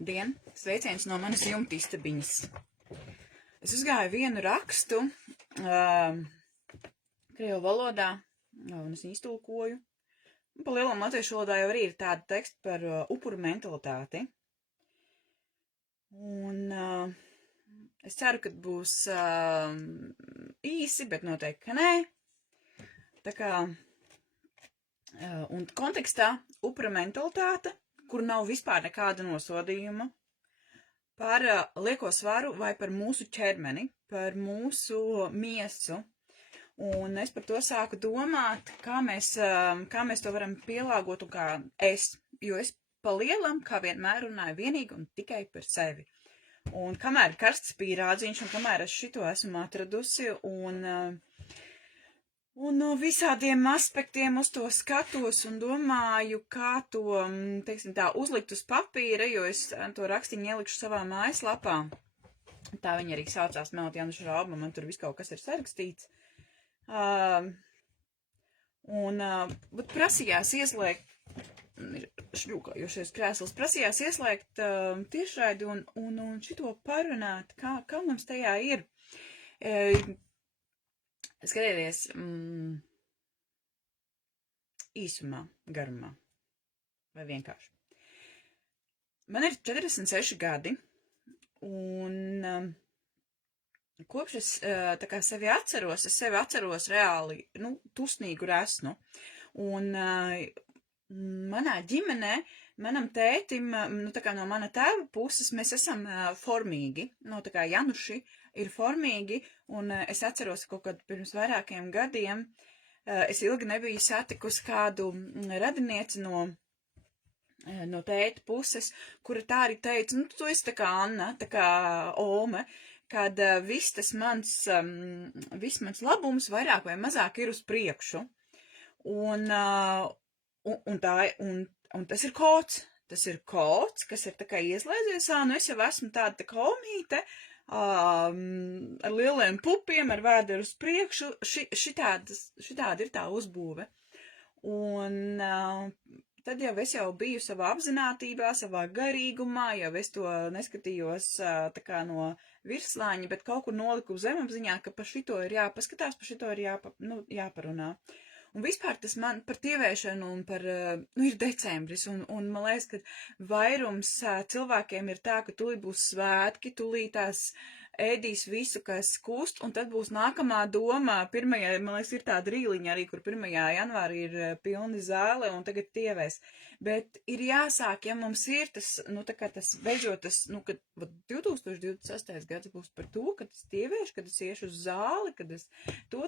Labdien! Sveiciens no manas jumta istabiņas. Es uzgāju vienu rakstu krievu valodā, un es viņu iztulkoju. Pa lielam latviešu valodā jau arī ir tāda teksta par upuru mentalitāti. Un es ceru, ka būs īsi, bet noteikti, ka nē. Tā kā, un kontekstā upura mentalitāte, kur nav vispār nekāda nosodījuma, par lieko svaru vai par mūsu ķermeni, par mūsu miesu. Un es par to sāku domāt, kā mēs to varam pielāgot un kā jo es pa lielam, kā vienmēr runāju vienīgi un tikai par sevi. Un kamēr karsts pīrādziņš un kamēr es šito esmu atradusi un no visādiem aspektiem uz to skatos un domāju, kā to, teiksim tā, uzlikt uz papīra, jo es to rakstiņu ielikšu savā mājaslapā. Tā viņa arī saucās Melta Januša Rauba, man tur viss kaut kas ir sarakstīts. Bet prasījās ieslēgt, šļūkājošies krēsls, prasījās ieslēgt tiešraidi un šito parunāt, kā mums tajā ir. Skatieties, īsumā, garumā, vai vienkārši. Man ir 46 gadi, un kopš es tā kā sevi atceros reāli, tusnīgu resnu, un manā ģimenē, manam tētim, tā kā no mana tēva puses, mēs esam formīgi, tā kā Januši ir formīgi, un es atceros kaut kad pirms vairākiem gadiem, es ilgi nebiju satikusi kādu radinieci no tēta puses, kura tā arī teica, tu esi tā kā Anna, tā kā Ome, kad viss mans labums vairāk vai mazāk ir uz priekšu. Un tas ir kods. Tas ir kods, kas ir tā kā ieslēdzies, es jau esmu tāda tā kā omīte, ar lieliem pupiem, ar vēderu uz priekšu, šitāda ir tā uzbūve. Un tad jau es biju savā apzinātībā, savā garīgumā, jau es to neskatījos tā kā no virslāņa, bet kaut kur noliku zemapziņā, ka par šito ir jāpaskatās, par šito ir jāparunā. Un vispār tas man par tievēšanu un par, ir decembris, un man liekas, ka vairums cilvēkiem ir tā, ka tūlīt būs svētki, tūlīt tās ēdīs visu, kas kust, un tad būs nākamā doma, man liekas, ir tāda rīliņa arī, kur 1. janvārī ir pilni zāle, un tagad tievēs. Bet ir jāsāk, ja mums ir tas, tā kā tas beidzot tas, kad 2026. gads būs par to, kad es tievēšu, kad es iešu uz zāli, kad es to,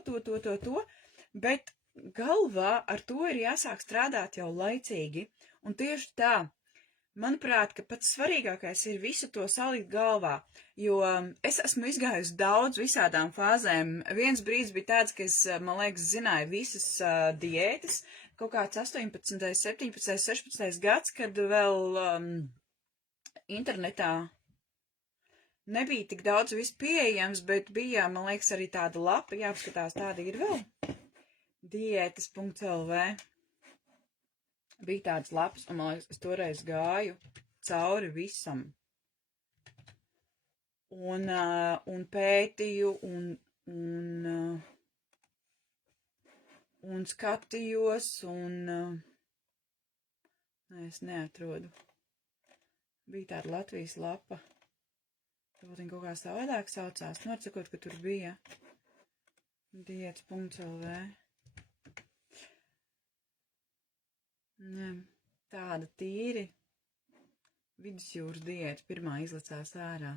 bet galvā ar to ir jāsāk strādāt jau laicīgi, un tieši tā, manuprāt, ka pats svarīgākais ir visu to salikt galvā, jo es esmu izgājusi daudz visādām fāzēm. Viens brīdis bija tāds, ka es, man liekas, zināju visas diētas, kaut kāds 18., 17., 16. gads, kad vēl internetā nebija tik daudz viss pieejams, bet bija, man liekas, arī tāda lapa, jāpaskatās, tāda ir vēl. Diētas.lv bija tāds labs, un man liekas, es toreiz gāju cauri visam. Un pētīju, un skatījos, es neatrodu. Bija tāda Latvijas lapa. Varbūt viņa kaut kā savādāk saucās. Atsakot, ka tur bija diētas.lv. Tāda tīri vidusjūras diēta pirmā izlacās ārā.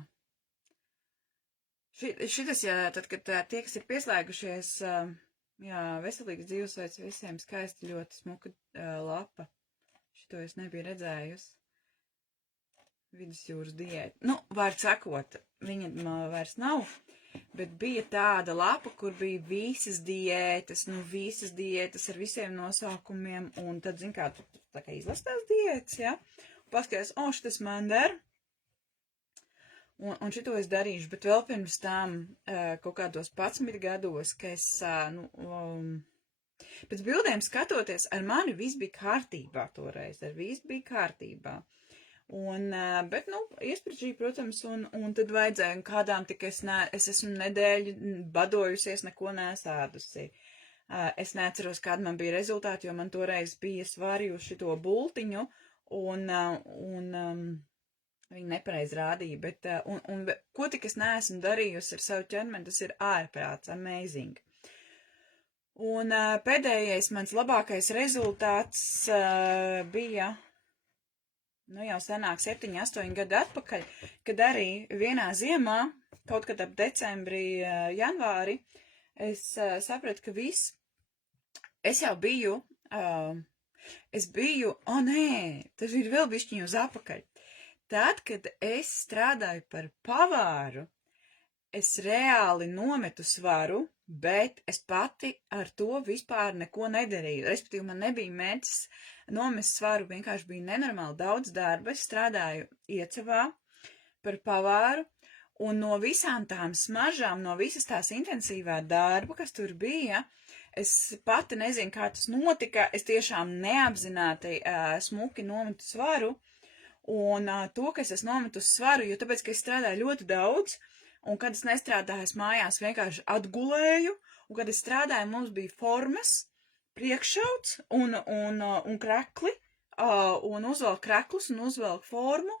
Šitas, tad, kad tie, kas ir pieslēgušies, veselīgs dzīvesveids, visiem skaisti ļoti smuka lapa. Šito es nebiju redzējusi. Vidusjūras diēta. Vārds sakot, viņa vairs nav. Bet bija tāda lapa, kur bija visas diētas ar visiem nosaukumiem, un tad, kā, tā kā izlastās diētas, ja? Paskatās, šitas man der, un šito es darīšu, bet vēl pirms tam kaut kādos 11 gados, ka es, pēc bildēm skatoties, ar mani viss bija kārtībā toreiz, Bet, iesprūdzīja, protams, un tad vajadzēja, kādām tik es esmu nedēļu badojusies, neko nesēdusi. Es neatceros, kāda man bija rezultāti, jo man toreiz bija svari uz šito bultiņu, un viņi nepareiz rādīja, bet ko tik es neesmu darījusi ar savu ķermeni, tas ir ārprāts, amazing. Un pēdējais mans labākais rezultāts bija, jau senāk 7, 8 gadu atpakaļ, kad arī vienā ziemā, kaut kad ap decembrī, janvāri, es sapratu, ka viss, es jau biju, tas ir vēl bišķiņu uz apakaļ. Tad, kad es strādāju par pavāru, es reāli nometu svaru, bet es pati ar to vispār neko nedarīju. Respektīvi, man nebija mērķis nomest svaru, vienkārši bija nenormāli daudz darba. Es strādāju Iecavā par pavāru, un no visām tām smaržām, no visas tās intensīvā darba, kas tur bija, es pati nezinu, kā tas notika. Es tiešām neapzināti smuki nometu svaru, un to, ka es esmu nometu svaru, jo tāpēc, ka es strādāju ļoti daudz, un kad es nestrādāju, es mājās vienkārši atgulēju, un kad es strādāju, mums bija formas, priekšauts un krekli, un uzvelk kreklus un uzvelk formu,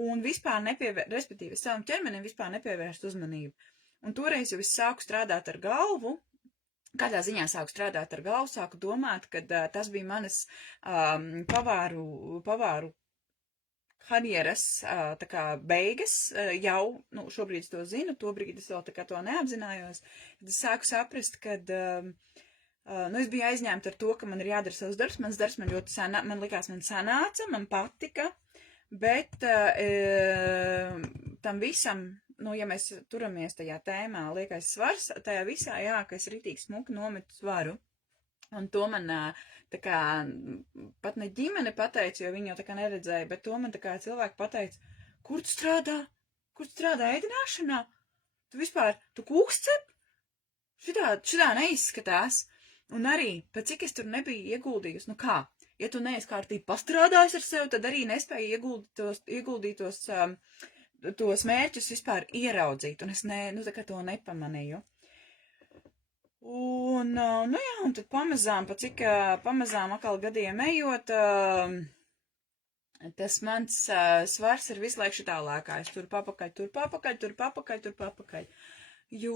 un vispār respektīvi, savam ķermenim vispār nepievērst uzmanību. Un toreiz jau es sāku strādāt ar galvu, kādā ziņā sāku strādāt ar galvu, sāku domāt, ka tas bija manas pavāru karjeras tā kā beigas, jau, šobrīd es to zinu, tobrīd es vēl tā kā to neapzinājos, tad es sāku saprast, kad, es biju aizņēmta ar to, ka man ir jādara savs darbs, mans darbs man ļoti man likās, man sanāca, man patika, bet tam visam, ja mēs turamies tajā tēmā, liekais svars, tajā visā, jā, ka es ritīgi smuki nometu svaru. Un to man tā kā pat ne ģimene pateica, jo viņi jau tā kā neredzēja, bet to man tā kā cilvēki pateica, kur tu strādā? Kur tu strādā ēdināšanā? Tu vispār, tu kūks cep? Šitā neizskatās. Un arī, pat cik es tur nebiju ieguldījusi, kā? Ja tu neesi kārtīgi pastrādājis ar sevi, tad arī nespēji ieguldīt tos mērķus vispār ieraudzīt, un es tā kā to nepamanīju. Un tad pamazām atkal gadiem ejot, tas mans svars ir visu laiku šitā lēkājis, tur papakaļ. Jo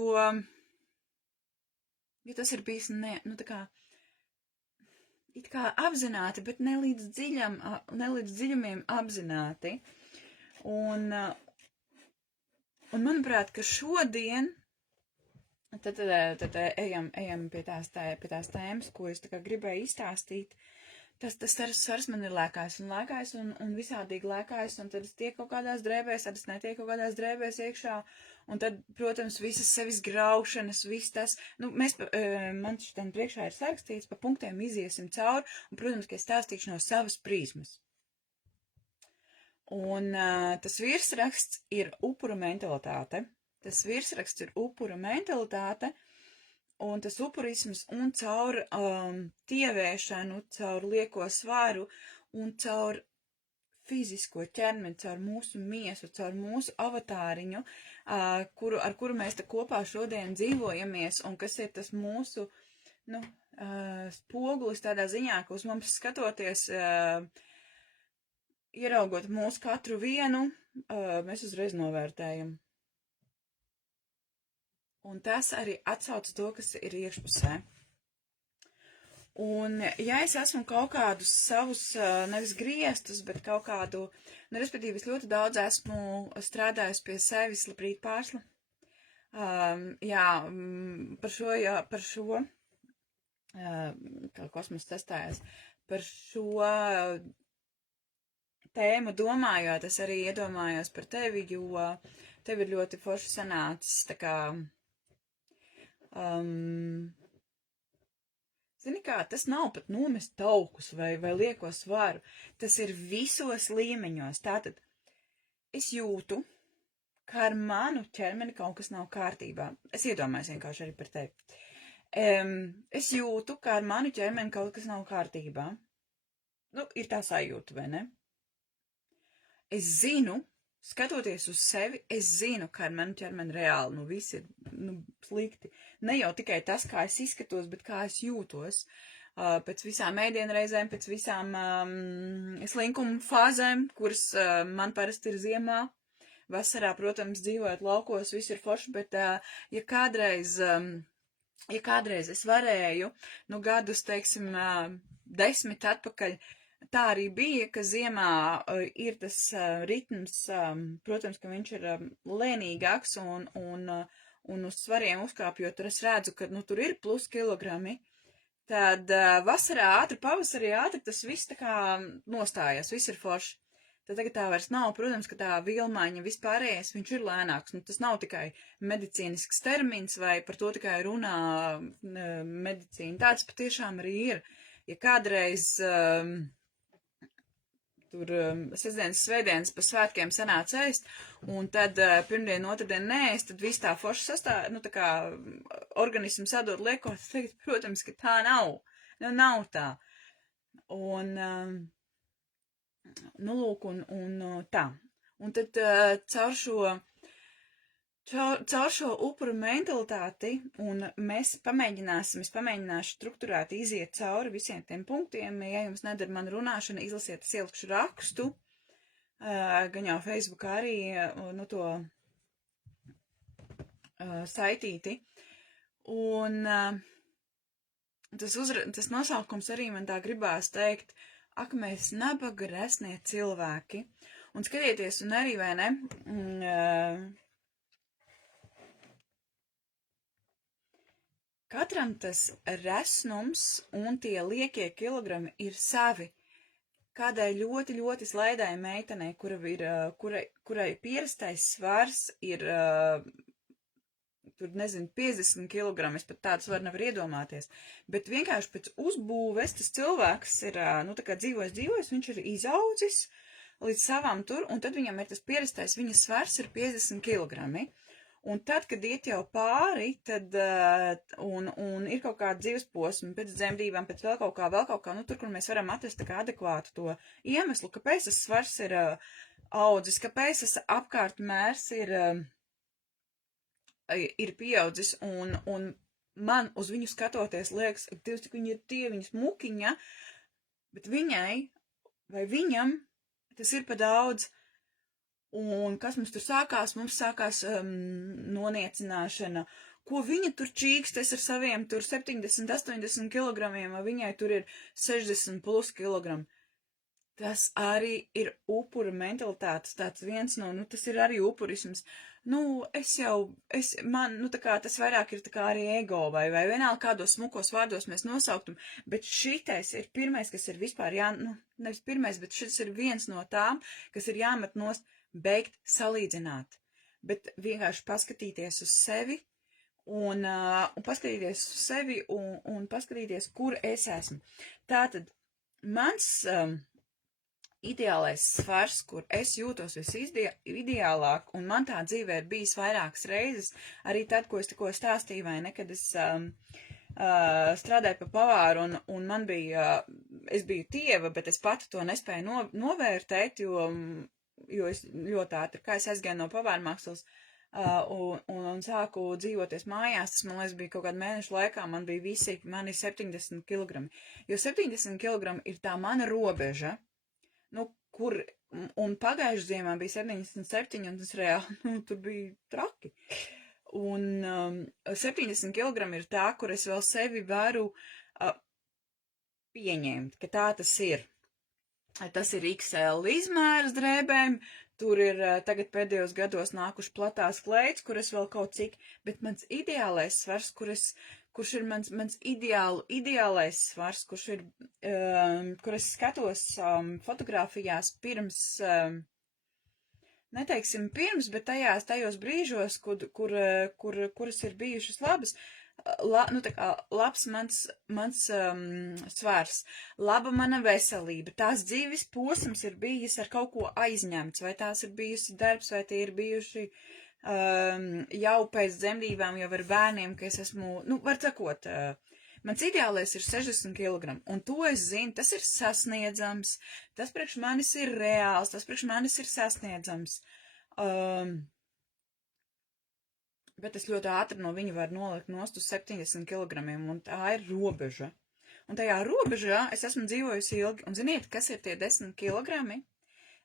tas ir bijis, it kā apzināti, bet ne līdz dziļumiem apzināti. Un manuprāt, ka šodien, Tad ejam pie tās tēmas, ko es tā kā gribēju izstāstīt. Tas svars man ir lēkājis un visādīgi lēkājis, un tad es tiek kaut kādās drēbēs, tad es netiek kaut kādās drēbēs iekšā, un tad, protams, visas sevis graušanas, viss tas, man šitam priekšā ir sarakstīts, pa punktiem iziesim cauri, un, protams, ka es stāstīšu no savas prizmas. Un tas virsraksts ir upura mentalitāte. Tas virsraksts ir upura mentalitāte, un tas upurisms, un caur tievēšanu, caur lieko svaru, un caur fizisko ķermeni, caur mūsu miesu, caur mūsu avatāriņu, ar kuru mēs te kopā šodien dzīvojamies, un kas ir tas mūsu, spogulis tādā ziņā, ka uz mums skatoties, ieraugot mūsu katru vienu, mēs uzreiz novērtējam. Un tas arī atsauc to, kas ir iekšpusē. Un, ja es esmu kaut kādus savus, nevis griestus, bet kaut kādu, respektīvi, es ļoti daudz esmu strādājusi pie sevis, labrīt pārsla. Par šo, kā kosmos testējas, par šo tēmu domājot, es arī iedomājos par tevi, jo tev ir ļoti forši sanācis, tā kā, zini kā, tas nav pat nomest taukus vai lieko svaru, tas ir visos līmeņos. Tātad es jūtu, ka ar manu ķermeni kaut kas nav kārtībā. Es iedomājos vienkārši arī par tevi. Es jūtu, ka ar manu ķermeni kaut kas nav kārtībā. Ir tā sajūta, vai ne? es zinu, skatoties uz sevi, es zinu, ka ar manu ķermeni reāli, viss ir, slikti. Ne jau tikai tas, kā es izskatos, bet kā es jūtos. Pēc visām ēdienreizēm, pēc visām slinkuma fāzēm, kuras man parasti ir ziemā. Vasarā, protams, dzīvojot laukos, viss ir forši, bet ja kādreiz es varēju, gadus, teiksim, 10 atpakaļ, tā arī bija, ka ziemā ir tas ritms, protams, ka viņš ir lēnīgāks un uz svariem uzkāpjot, tur es redzu, ka, tur ir plus kilogrami, tad vasarā ātri, pavasarī ātri, tas viss tā kā nostājās, viss ir forši. Tad tagad tā vairs nav, protams, ka tā vilmaiņa vispārējais, viņš ir lēnāks. Tas nav tikai medicīnisks termins vai par to tikai runā medicīna. Tāds patiešām arī ir. Ja kādreiz tur sestdienas, svētdienas pa svētkiem sanāca ēst, un tad pirmdien, otrdien neēst, tad viss tā forši tā kā organisms atdod liekot, tagad, protams, ka tā nav. Nav tā. Un lūk, un tā. Un tad caur šo upuru mentalitāti, un es pamēģināšu strukturēt iziet cauri visiem tiem punktiem. Ja jums neder man runāšana, izlasiet, es ielikšu rakstu, gan jau Facebookā arī, to saitīti. Un tas nosaukums arī man tā gribās teikt, ak, mēs nabaga resnie cilvēki. Un skatieties, un arī, vai ne, katram tas resnums un tie liekie kilogrami ir savi. Kādai ļoti, ļoti slaidai meitenei, kurai pierastais svars ir, tur, nezinu, 50 kg, es pat tādu svaru nevaru iedomāties, bet vienkārši pēc uzbūves tas cilvēks ir, tā kā dzīvojis, viņš ir izaudzis līdz savām tur, un tad viņam ir tas pierastais, viņa svars ir 50 kg. Un tad, kad iet jau pāri, tad, un ir kaut kāda dzīves posma, pēc dzemdībām, pēc vēl kaut kā, tur, kur mēs varam atrast tā kā adekvātu to iemeslu, kāpēc tas svars ir audzis, kāpēc tas apkārtmērs ir pieaudzis, un man uz viņu skatoties liekas, Dievs, cik viņi ir tie, viņas mukiņa, bet viņai vai viņam tas ir pa daudz. Un kas mums tur sākās? Mums sākās noniecināšana. Ko viņa tur čīkstes ar saviem tur 70, 80 kilogramiem, vai viņai tur ir 60 plus kilogramu. Tas arī ir upura mentalitātes, tāds viens no, tas ir arī upurisms. Tas vairāk ir tā kā arī ego, vai vienalga kādos smukos vārdos mēs nosauktum, bet šitais ir pirmais, kas ir vispār nevis pirmais, bet šis ir viens no tām, kas ir jāmet nost, beigt salīdzināt, bet vienkārši paskatīties uz sevi, un paskatīties uz sevi, un paskatīties, kur es esmu. Tātad, mans ideālais svars, kur es jūtos visideālāk, un man tā dzīvē ir bijis vairākas reizes, arī tad, ko es tikko stāstīju, vai ne, kad es strādāju pa pavāru, un man bija, es biju tieva, bet es pati to nespēju novērtēt, jo es ļoti ātri, kā es aizgāju no pavārmākslas, un sāku dzīvoties mājās, tas, man liekas, bija kaut kādu mēnešu laikā, man ir 70 kg, jo 70 kg ir tā mana robeža, kur, un pagājušajā ziemā bija 77, un tas reāli, tur bija traki. Un 70 kg ir tā, kur es vēl sevi varu pieņemt, ka tā tas ir. Tas ir XL izmērs drēbēm, tur ir tagad pēdējos gados nākuši platās kleids, kur es vēl kaut cik, bet mans ideālais svars, kurš ir mans ideālais svars, kur es skatos fotografijās pirms, neteiksim pirms, bet tajos brīžos, kuras ir bijušas labas, labs mans svars, laba mana veselība, tās dzīves posms ir bijis ar kaut ko aizņemts, vai tās ir bijusi darbs, vai tie ir bijuši jau pēc dzemdībām, jau ar bērniem, ka es esmu, var sakot, Mans ideālais ir 60 kg, un to es zinu, tas ir sasniedzams, tas priekš manis ir reāls, tas priekš manis ir sasniedzams. Bet es ļoti ātri no viņa varu nolikt nost uz 70 kg, un tā ir robeža. Un tajā robežā es esmu dzīvojusi ilgi, un ziniet, kas ir tie 10 kg?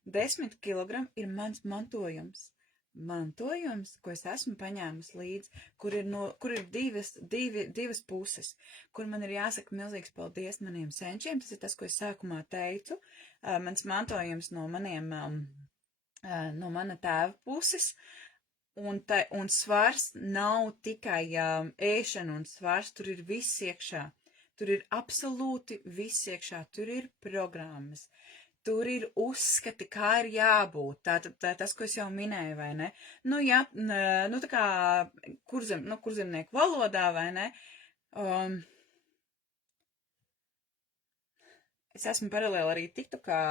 10 kg ir mans mantojums. Mantojums, ko es esmu paņēmusi līdzi, kur ir divas puses, kur man ir jāsaka milzīgs paldies maniem senčiem, tas ir tas, ko es sākumā teicu, mans mantojums no mana tēva puses, un svars nav tikai ēšana un svars, tur ir viss iekšā. Tur ir absolūti viss iekšā, tur ir programmas, tur ir uzskati, kā ir jābūt. Tā tas, ko es jau minēju, vai ne? Nu, jā, tā kā kurzemnieku valodā, vai ne? Es esmu paralēli arī TikTokā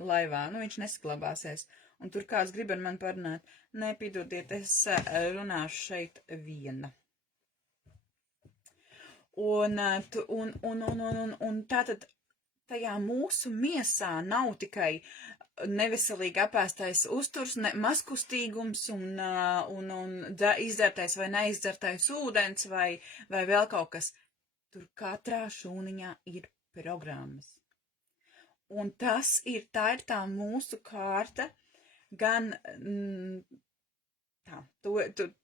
laivā, viņš nesaglabāsies. Un tur kāds grib ar mani parunāt. Nē, piedodiet, es runāšu šeit viena. Un tātad tajā mūsu miesā nav tikai neveselīgi apēstais uzturs, mazkustīgums un izdzertais vai neizdzertais ūdens vai vēl kaut kas. Tur katrā šūniņā ir programmas. Un tā ir tā mūsu kārta, gan...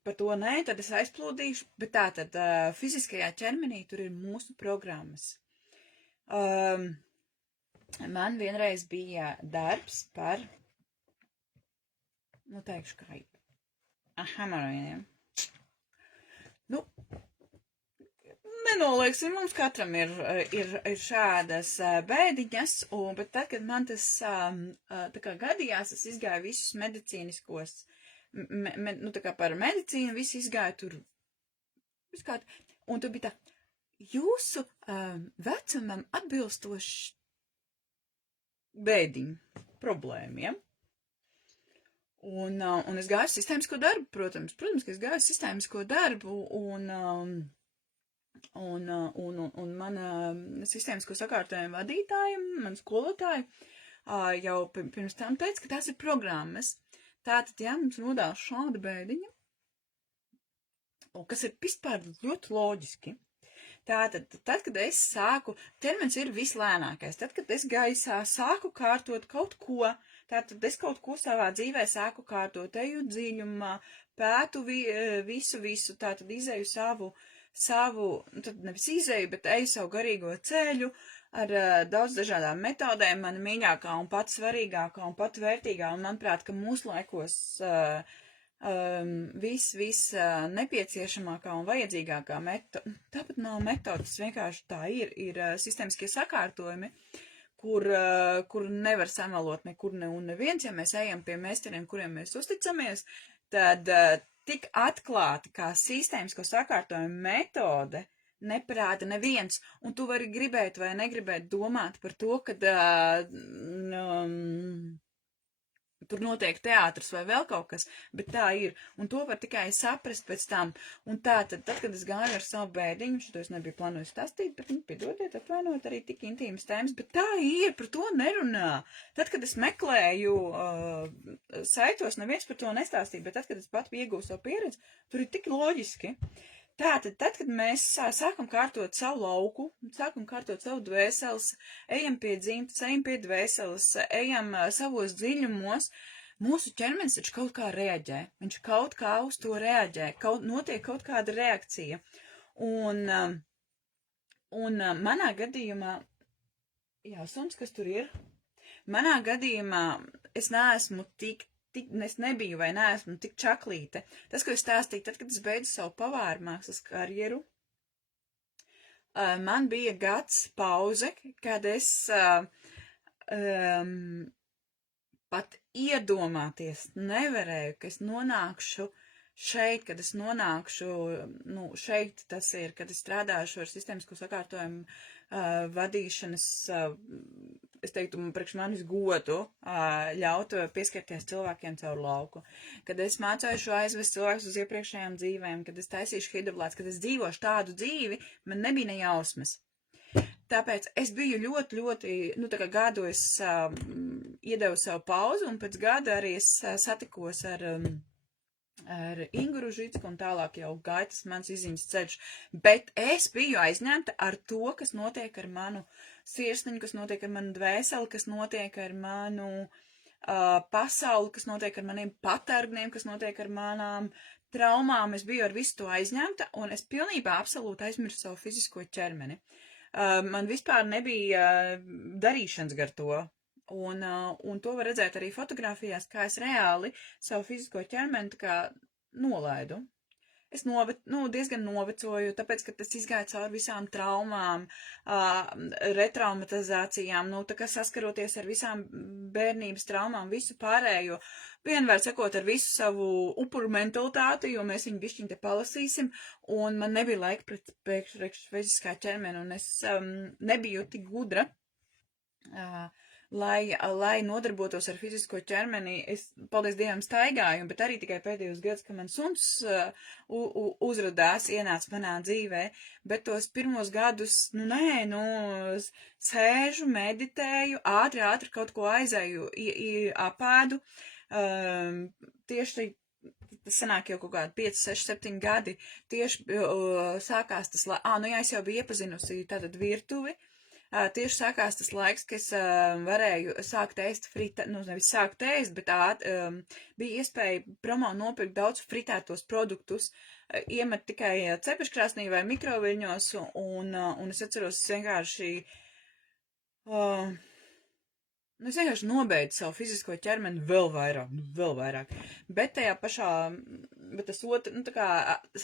par to nē, tad es aizplūdīšu, bet tātad fiziskajā ķermenī tur ir mūsu programmas. Man vienreiz bija darbs par, teikšu kā, hemoroīdiem. Nenolieksim, mums katram ir šādas bēdiņas, bet tad, kad man tas tā kā gadījās, es izgāju visus medicīniskos, tā kā par medicīnu, visi izgāja tur, un tur bija tā, jūsu vecumam atbilstoši bēdiņu problēmiem. Un es gāju sistēmisko darbu, protams, ka es gāju sistēmisko darbu, un mana sistēmisko sakārtojumu vadītāja, man skolotāja, jau pirms tam teica, ka tās ir programmas. Tātad, mums rodās šāda bēdiņa, kas ir vispār ļoti loģiski. Tātad, kad es sāku, ķermenis ir vislēnākais. Tad, kad es gaisā sāku kārtot kaut ko, tātad es kaut ko savā dzīvē sāku kārtot, eju dziļumā, pētu visu, tātad izēju savu, tad nevis izēju, bet eju savu garīgo ceļu, ar daudz dažādām metodēm, mana mīļākā un pats svarīgākā un pat vērtīgā, un manuprāt, ka mūsu laikos viss nepieciešamākā un vajadzīgākā metoda, tāpat nav metodas, vienkārši tā ir sistēmiskie sakārtojumi, kur nevar samalot nekur un neviens, ja mēs ejam pie meistariem, kuriem mēs uzticamies, tad tik atklāti kā sistēmisko sakārtojumu metode neparāda neviens, un tu vari gribēt vai negribēt domāt par to, ka tur notiek teātris vai vēl kaut kas, bet tā ir, un to var tikai saprast pēc tam. Un tad, kad es gāju ar savu bēdiņu, šito es nebiju plānojis stāstīt, bet, piedodiet, atvainot arī tik intīmas tēmas, bet tā ir, par to nerunā. Tad, kad es meklēju saitos, neviens par to nestāstīja, bet tad, kad es pat iegūstu savu pieredzi, tur ir tik loģiski. Tātad, kad mēs sākam kārtot savu lauku, sākam kārtot savu dvēseles, ejam pie dzimtas, ejam pie dvēseles, ejam savos dziļumos, mūsu ķermenis taču kaut kā reaģē. Viņš kaut kā uz to reaģē, notiek kaut kāda reakcija. Un manā gadījumā, suns, kas tur ir? Manā gadījumā es neesmu es nebiju vai neesmu tik čaklīte. Tas, ko es stāstīju, tad, kad es beidzu savu pavāru mākslas karjeru, man bija gads pauze, kad es pat iedomāties nevarēju, ka es nonākšu šeit, kad es nonākšu, šeit tas ir, kad es strādāšu ar sistēmisko sakārtojumu vadīšanas es teiktu, priekš manis godu ļaut pieskarties cilvēkiem caur lauku. Kad es mācīšu aizvest cilvēkus uz iepriekšējām dzīvēm, kad es taisīšu hidroblāts, kad es dzīvošu tādu dzīvi, man nebija ne jausmas. Tāpēc es biju ļoti, nu, tā kā gadu es iedevu savu pauzu, un pēc gada arī es satikos ar Ingu Ružicku, un tālāk jau gaitas mans izziņas ceļš, bet es biju aizņemta ar to, kas notiek ar manu sirsniņu, kas notiek ar manu dvēseli, kas notiek ar manu pasauli, kas notiek ar maniem patargniem, kas notiek ar manām traumām. Es biju ar visu to aizņemta, un es pilnībā absolūti aizmirsu savu fizisko ķermeni. Man vispār nebija darīšanas gar to. Un to var redzēt arī fotografijās, kā es reāli savu fizisko ķermeni tā kā nolaidu. Es diezgan novecoju, tāpēc, ka tas izgāja cauri visām traumām, retraumatizācijām, tā kā saskaroties ar visām bērnības traumām, visu pārējo, vienmēr sakot ar visu savu upuru mentalitāti, jo mēs viņu bišķiņ te palasīsim, un man nebija laika priekš fiziskā ķermeni, un es nebiju tik gudra, lai nodarbotos ar fizisko ķermeni. Es, paldies Dievam, staigāju, bet arī tikai pēdējos gadus, ka man suns uzradās, ienāca manā dzīvē, bet tos pirmos gadus, sēžu, meditēju, ātri kaut ko aizēju, apēdu, tieši tas sanāk jau kaut kādi 5, 6, 7 gadi, tieši sākās tas, es jau biju iepazinusi tātad virtuvi, tieši sākās tas laiks, ka es varēju sākt ēst nevis sākt ēst, bet bija iespēja promo nopirkt daudz fritētos produktus, iemet tikai cepeškrāsnī vai mikroviļņos, un es atceros, es vienkārši nobeidzu savu fizisko ķermeni vēl vairāk, bet tajā pašā,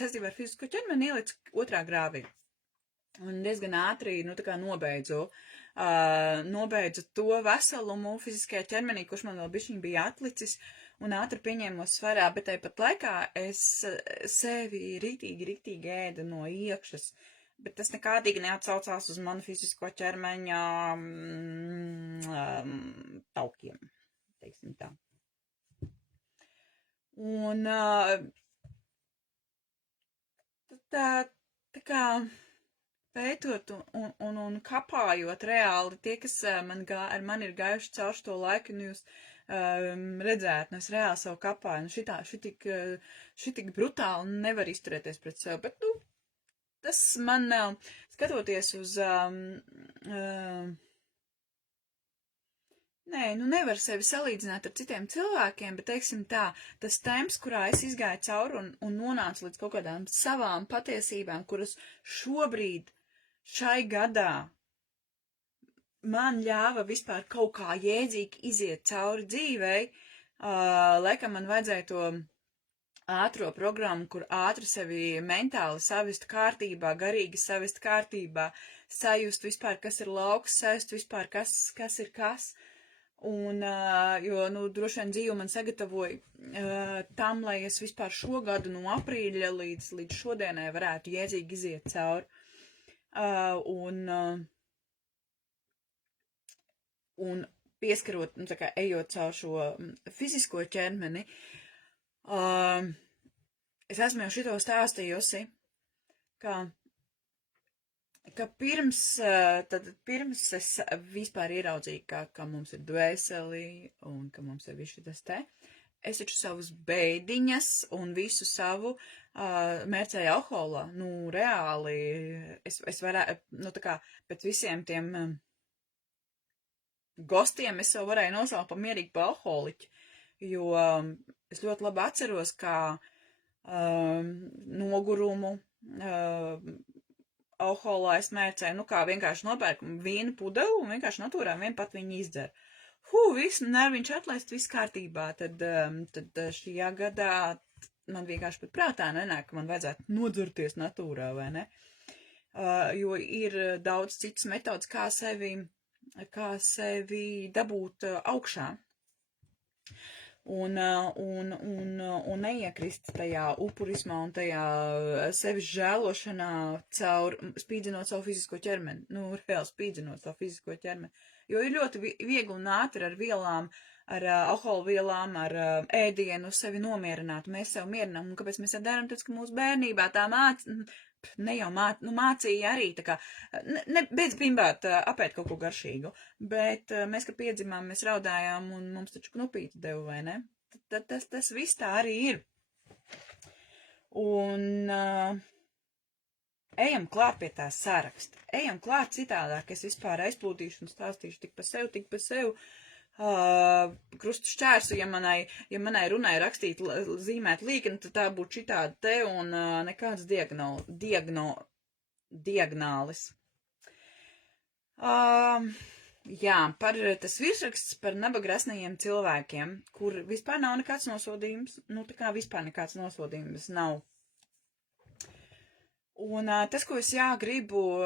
saistībā ar fizisko ķermeni ielicu otrā grāvī. Un diezgan ātri, nobeidzu to veselumu fiziskajā ķermenī, kurš man vēl bišķiņ bija atlicis, un ātri pieņēmos svarā, bet tāpat laikā es sevi rītīgi ēdu no iekšas, bet tas nekādīgi neatsaucās uz manu fizisko ķermeņa taukiem, teiksim tā. Un tā kā pētot un kapājot reāli, tie, kas ar mani ir gājuši caur to laiku, jūs redzētu, es reāli savu kapāju, šitik brutāli nevar izturēties pret sevi, bet, tas man, skatoties uz, nevar sevi salīdzināt ar citiem cilvēkiem, bet, teiksim tā, tas temps, kurā es izgāju cauri un nonācu līdz kaut kādām savām patiesībām, kuras šobrīd šai gadā man ļāva vispār kaut kā jēdzīgi iziet cauri dzīvei, laikam man vajadzēja to ātro programmu, kur ātri sevi mentāli savest kārtībā, garīgi savest kārtībā, sajust vispār, kas ir lauks, sajust vispār, kas ir kas. Un, jo, droši vien dzīve man sagatavoja tam, lai es vispār šo gadu no aprīļa līdz šodienai varētu jēdzīgi iziet cauri. Un pieskarot, ejot caur šo fizisko ķermeni, es esmu jau šito stāstījusi, ka pirms es vispār ieraudzīju, ka mums ir dvēseli un ka mums ir viss šitas te, es taču savus bēdiņas un visu savu mērcēju alkoholā. Reāli, es varētu, pēc visiem tiem gostiem es jau varēju nosaukt pamierīgi pa alkoholiķi, jo es ļoti labi atceros, kā nogurumu, alkoholā es mērcēju, kā vienkārši nopērku vīnu pudeli un vienkārši natūrām vien pat viņu izdzer. Viss, nerviņš atlaist, viss kārtībā, tad šajā gadā man vienkārši pat prātā nenāk, ka man vajadzētu nodzerties natūrā, vai ne? Jo ir daudz citas metodas, kā sevi dabūt augšā. Un neiekrist tajā upurismā un tajā sevis žēlošanā spīdzinot savu fizisko ķermeni. Reāli spīdzinot savu fizisko ķermeni. Jo ir ļoti viegli un ātri ar vielām, ar alkohola vielām, ar ēdienu sevi nomierināt. Mēs sev mierinām, un kāpēc mēs tā darām? Tāpēc, ka mūsu bērnībā tā mācīja arī, tā kā, beidz bimbāt, apēt kaut ko garšīgu, bet mēs, kad piedzimām, mēs raudājām, un mums taču knupīti deva, vai ne? Tas viss tā arī ir. Un ejam klāt pie tā saraksta. Ejam klāt citādāk, es vispār aizplūtīšu un stāstīšu tik pa sev. Krustu šķērsu, ja manai runai rakstīt, zīmēt līkni, tad tā būtu šitāda te un nekāds diagnālis. Jā, par tas virsraksts par nabagrasnajiem cilvēkiem, kur vispār nav nekāds nosodījums, nu tā kā vispār nekāds nosodījums nav. Un tas, ko es gribu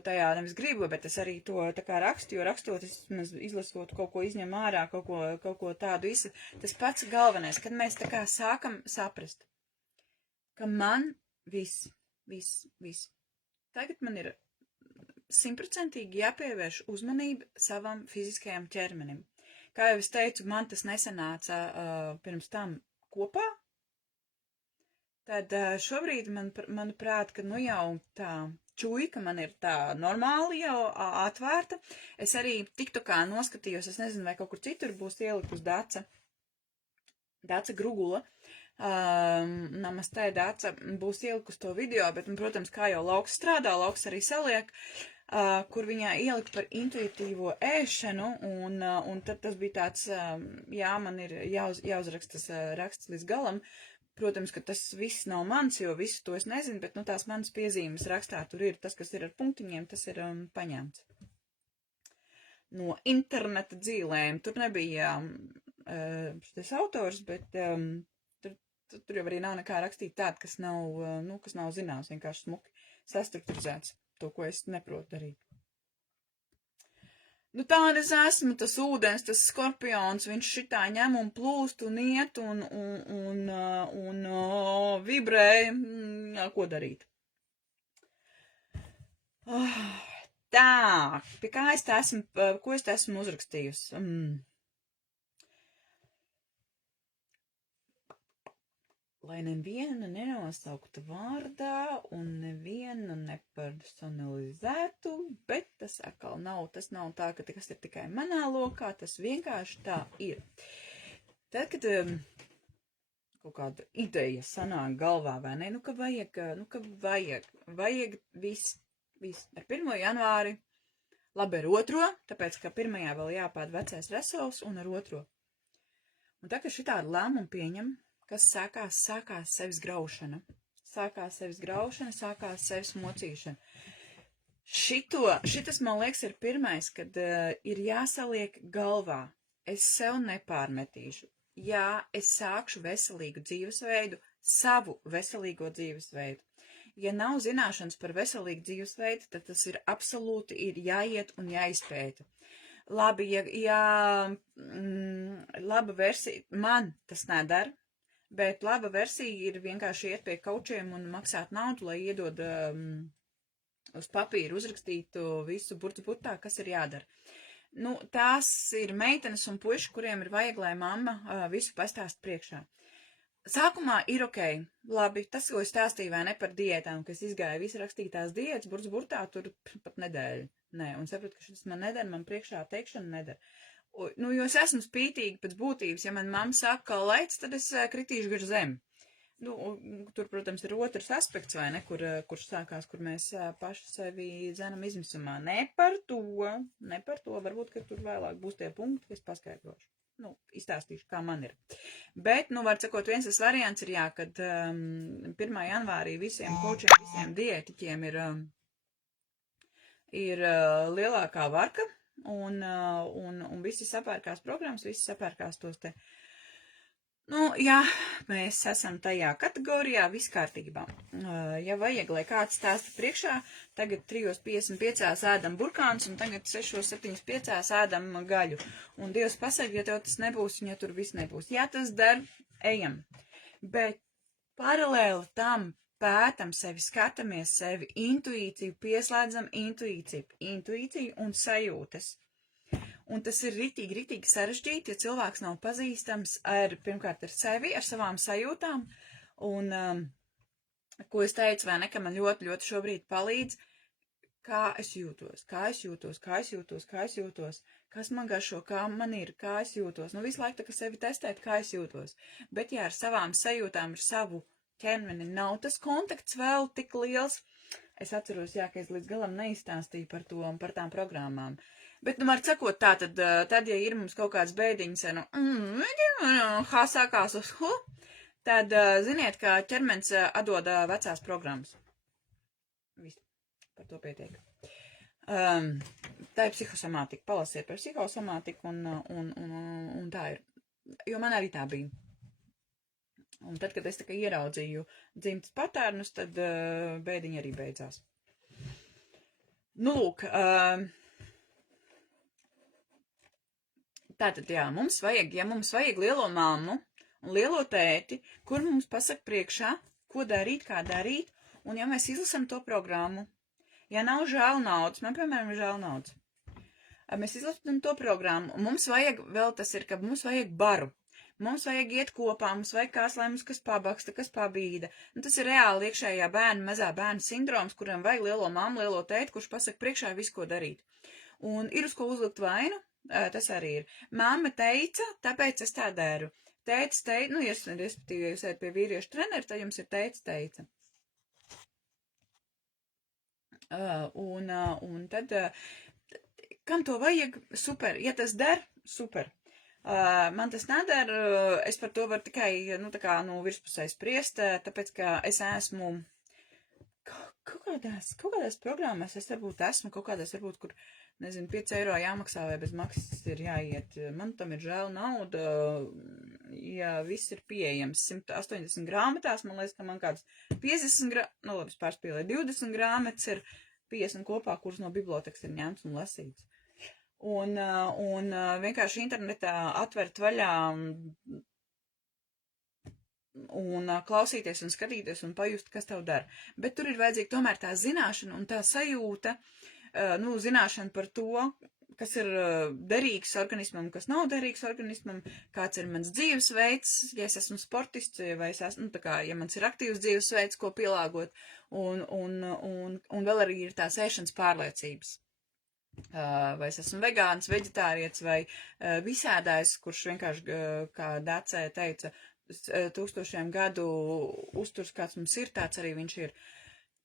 tajā, nevis gribu, bet es arī to tā kā rakstu, jo rakstot, es izlasot kaut ko izņem ārā, kaut ko tādu visu, tas pats galvenais, kad mēs tā kā sākam saprast, ka man viss. Tagad man ir 100% jāpievērš uzmanība savam fiziskajam ķermenim. Kā jau es teicu, man tas nesanāca pirms tam kopā. Tad šobrīd manuprāt, ka nu jau tā čuika man ir tā normāli jau atvērta. Es arī TikTokā noskatījos, es nezinu, vai kaut kur citur būs ielikus Daca Grugula. Namastē Daca būs ielikus to video, bet, protams, kā jau lauks strādā, lauks arī saliek, kur viņā ielika par intuitīvo ēšanu, un tad tas bija tāds, jā, man ir jāuzraksta tas raksts līdz galam. Protams, ka tas viss nav mans, jo visu to es nezinu, bet, tās manas piezīmes rakstā tur ir tas, kas ir ar punktiņiem, tas ir paņemts. No interneta dzīlēm. Tur nebija šis autors, bet tur jau arī nav nekā rakstīt tādu, kas nav zināms, vienkārši smuki sastrukturizēts, to, ko es neprotu darīt. Nu tāda es esmu, tas ūdens, tas skorpions, viņš šitā ņem un plūst un iet un vibrē, ko darīt. Tā, pie kā ko es esmu uzrakstījusi? Lai nevienu nenosauktu vārdā un nevienu nepersonalizētu, bet tas atkal nav tā, ka tas ir tikai manā lokā, tas vienkārši tā ir. Tad, kad kaut kāda ideja sanāk galvā, vai ne, ka vajag viss. Ar 1. janvāri, labi ar 2, tāpēc, ka 1. vēl jāpād vecais resols un ar 2. Un tā, ka šitādu lēmumu pieņem, kas sākās sevis graušana. Sākās sevis mocīšana. Šitas, man liekas, ir pirmais, kad ir jāsaliek galvā. Es sev nepārmetīšu. Jā, es sākšu veselīgu dzīvesveidu, savu veselīgo dzīvesveidu. Ja nav zināšanas par veselīgu dzīvesveidu, tad tas ir absolūti jāiet un jāizpēta. Labi, laba versija, man tas nedara. Bet laba versija ir vienkārši iet pie kaučiem un maksāt naudu, lai iedod uz papīru uzrakstītu visu burtā, kas ir jādara. Nu, tās ir meitenes un puiši, kuriem ir vajag, lai mamma visu pastāst priekšā. Sākumā ir ok, labi, tas, ko es stāstīju, vai ne par diētām, kas izgāja visi rakstītās diētas, burtā tur pat nedēļu. Nē, un sapratu, ka šis man nedara, man priekšā teikšana nedara. Nu, jo es esmu spītīga pēc būtības, ja man mamma saka, ka laic, tad es kritīšu gar zemi. Nu, tur, protams, ir otrs aspekts, vai ne, kurš sākās, kur mēs paši sevi dzenam izmisumā. Ne par to, varbūt, ka tur vēlāk būs tie punkti, kas paskaidrošu. Nu, izstāstīšu, kā man ir. Bet, var sakot, viens tas variants ir, jā, kad 1. janvārī visiem kočiem, visiem diētiķiem ir lielākā varka. Un visi sapērkās programmas, visi sapērkās tos te. Nu, jā, mēs esam tajā kategorijā, viss kārtībā. Ja vajag, lai kāds stāsta priekšā, tagad 3:55 ēdam burkāns, un tagad 6:75 ēdam gaļu. Un Dievs pasaka, ja tev tas nebūs, un ja tur viss nebūs. Ja tas der, ejam. Bet paralēli tam pētam sevi, skatāmies sevi, intuīciju, pieslēdzam intuīciju un sajūtas. Un tas ir ritīgi sarežģīti, ja cilvēks nav pazīstams pirmkārt ar sevi, ar savām sajūtām. Un, ko es teicu, vai ne, ka man ļoti šobrīd palīdz, kā es jūtos, kas man garšo, kā man ir, kā es jūtos. Nu, visu laiku tā, ka sevi testēt, kā es jūtos. Bet, ja ar savām sajūtām, ar savu ķermeni nav tas kontakts vēl tik liels, es atceros, jā, ka es līdz galam neizstāstīju par to un par tām programmām. Bet, nu, var sakot, tad, ja ir mums kaut kāds bēdiņas, sākās uz tad ziniet, ka ķermenis atdod vecās programmas. Viss, par to pietiek. Tā ir psihosomātika. Palasiet par psihosomātiku un tā ir. Jo man arī tā bija. Un tad, kad es tā kā ieraudzīju dzimtas patērnus, tad bēdiņi arī beidzās. Nu, lūk, tātad, jā, mums vajag lielo mammu un lielo tēti, kur mums pasaka priekšā, ko darīt, kā darīt, un ja mēs izlasam to programmu, ja nav žēl naudas, man, piemēram, ir žēl naudas, mēs izlasam to programmu, un mums vajag, vēl tas ir, ka mums vajag baru. Mums vajag iet kopā, mums vajag kāds, lai mums kas pabaksta, kas pabīda. Un tas ir reāli iekšējā mazā bērna sindroms, kuram vajag lielo mammu, lielo tēti, kurš pasaka priekšā visu, ko darīt. Un ir uz ko uzlikt vainu, tas arī ir. Mamma teica, tāpēc es tā daru. Tētis teica, respektīvi, ja jūs ejat pie vīriešu treneri, tad jums ir tētis teica. Un tad, kam to vajag? Super. Ja tas der, super. Man tas nedara, es par to varu tikai, virspusē spriest, tāpēc, ka es esmu kaut kādās programmās, es varbūt esmu, kaut kādās varbūt, kur, nezinu, 5 eiro jāmaksā vai bez maksas ir jāiet. Man tam ir žēl nauda, ja viss ir pieejams 180 grāmatās, man liekas, ka man kāds 50 labi, es pārspīlēju, 20 grāmatas ir 50 kopā, kuras no bibliotekas ir ņemts un lasīts. Un vienkārši internetā atvert vaļā un klausīties un skatīties un pajust, kas tev dara. Bet tur ir vajadzīga tomēr tā zināšana un tā sajūta, zināšana par to, kas ir derīgs organismam, kas nav derīgs organismam, kāds ir mans dzīvesveids, ja es esmu sportists, vai es esmu, ja mans ir aktīvs dzīvesveids, ko pielāgot, un vēl arī ir tās ēšanas pārliecības. Vai es esmu vegāns, veģetārietis vai visādājs, kurš vienkārši, kā Dacē teica, 1000 gadu uzturs, kāds mums ir, tāds arī viņš ir.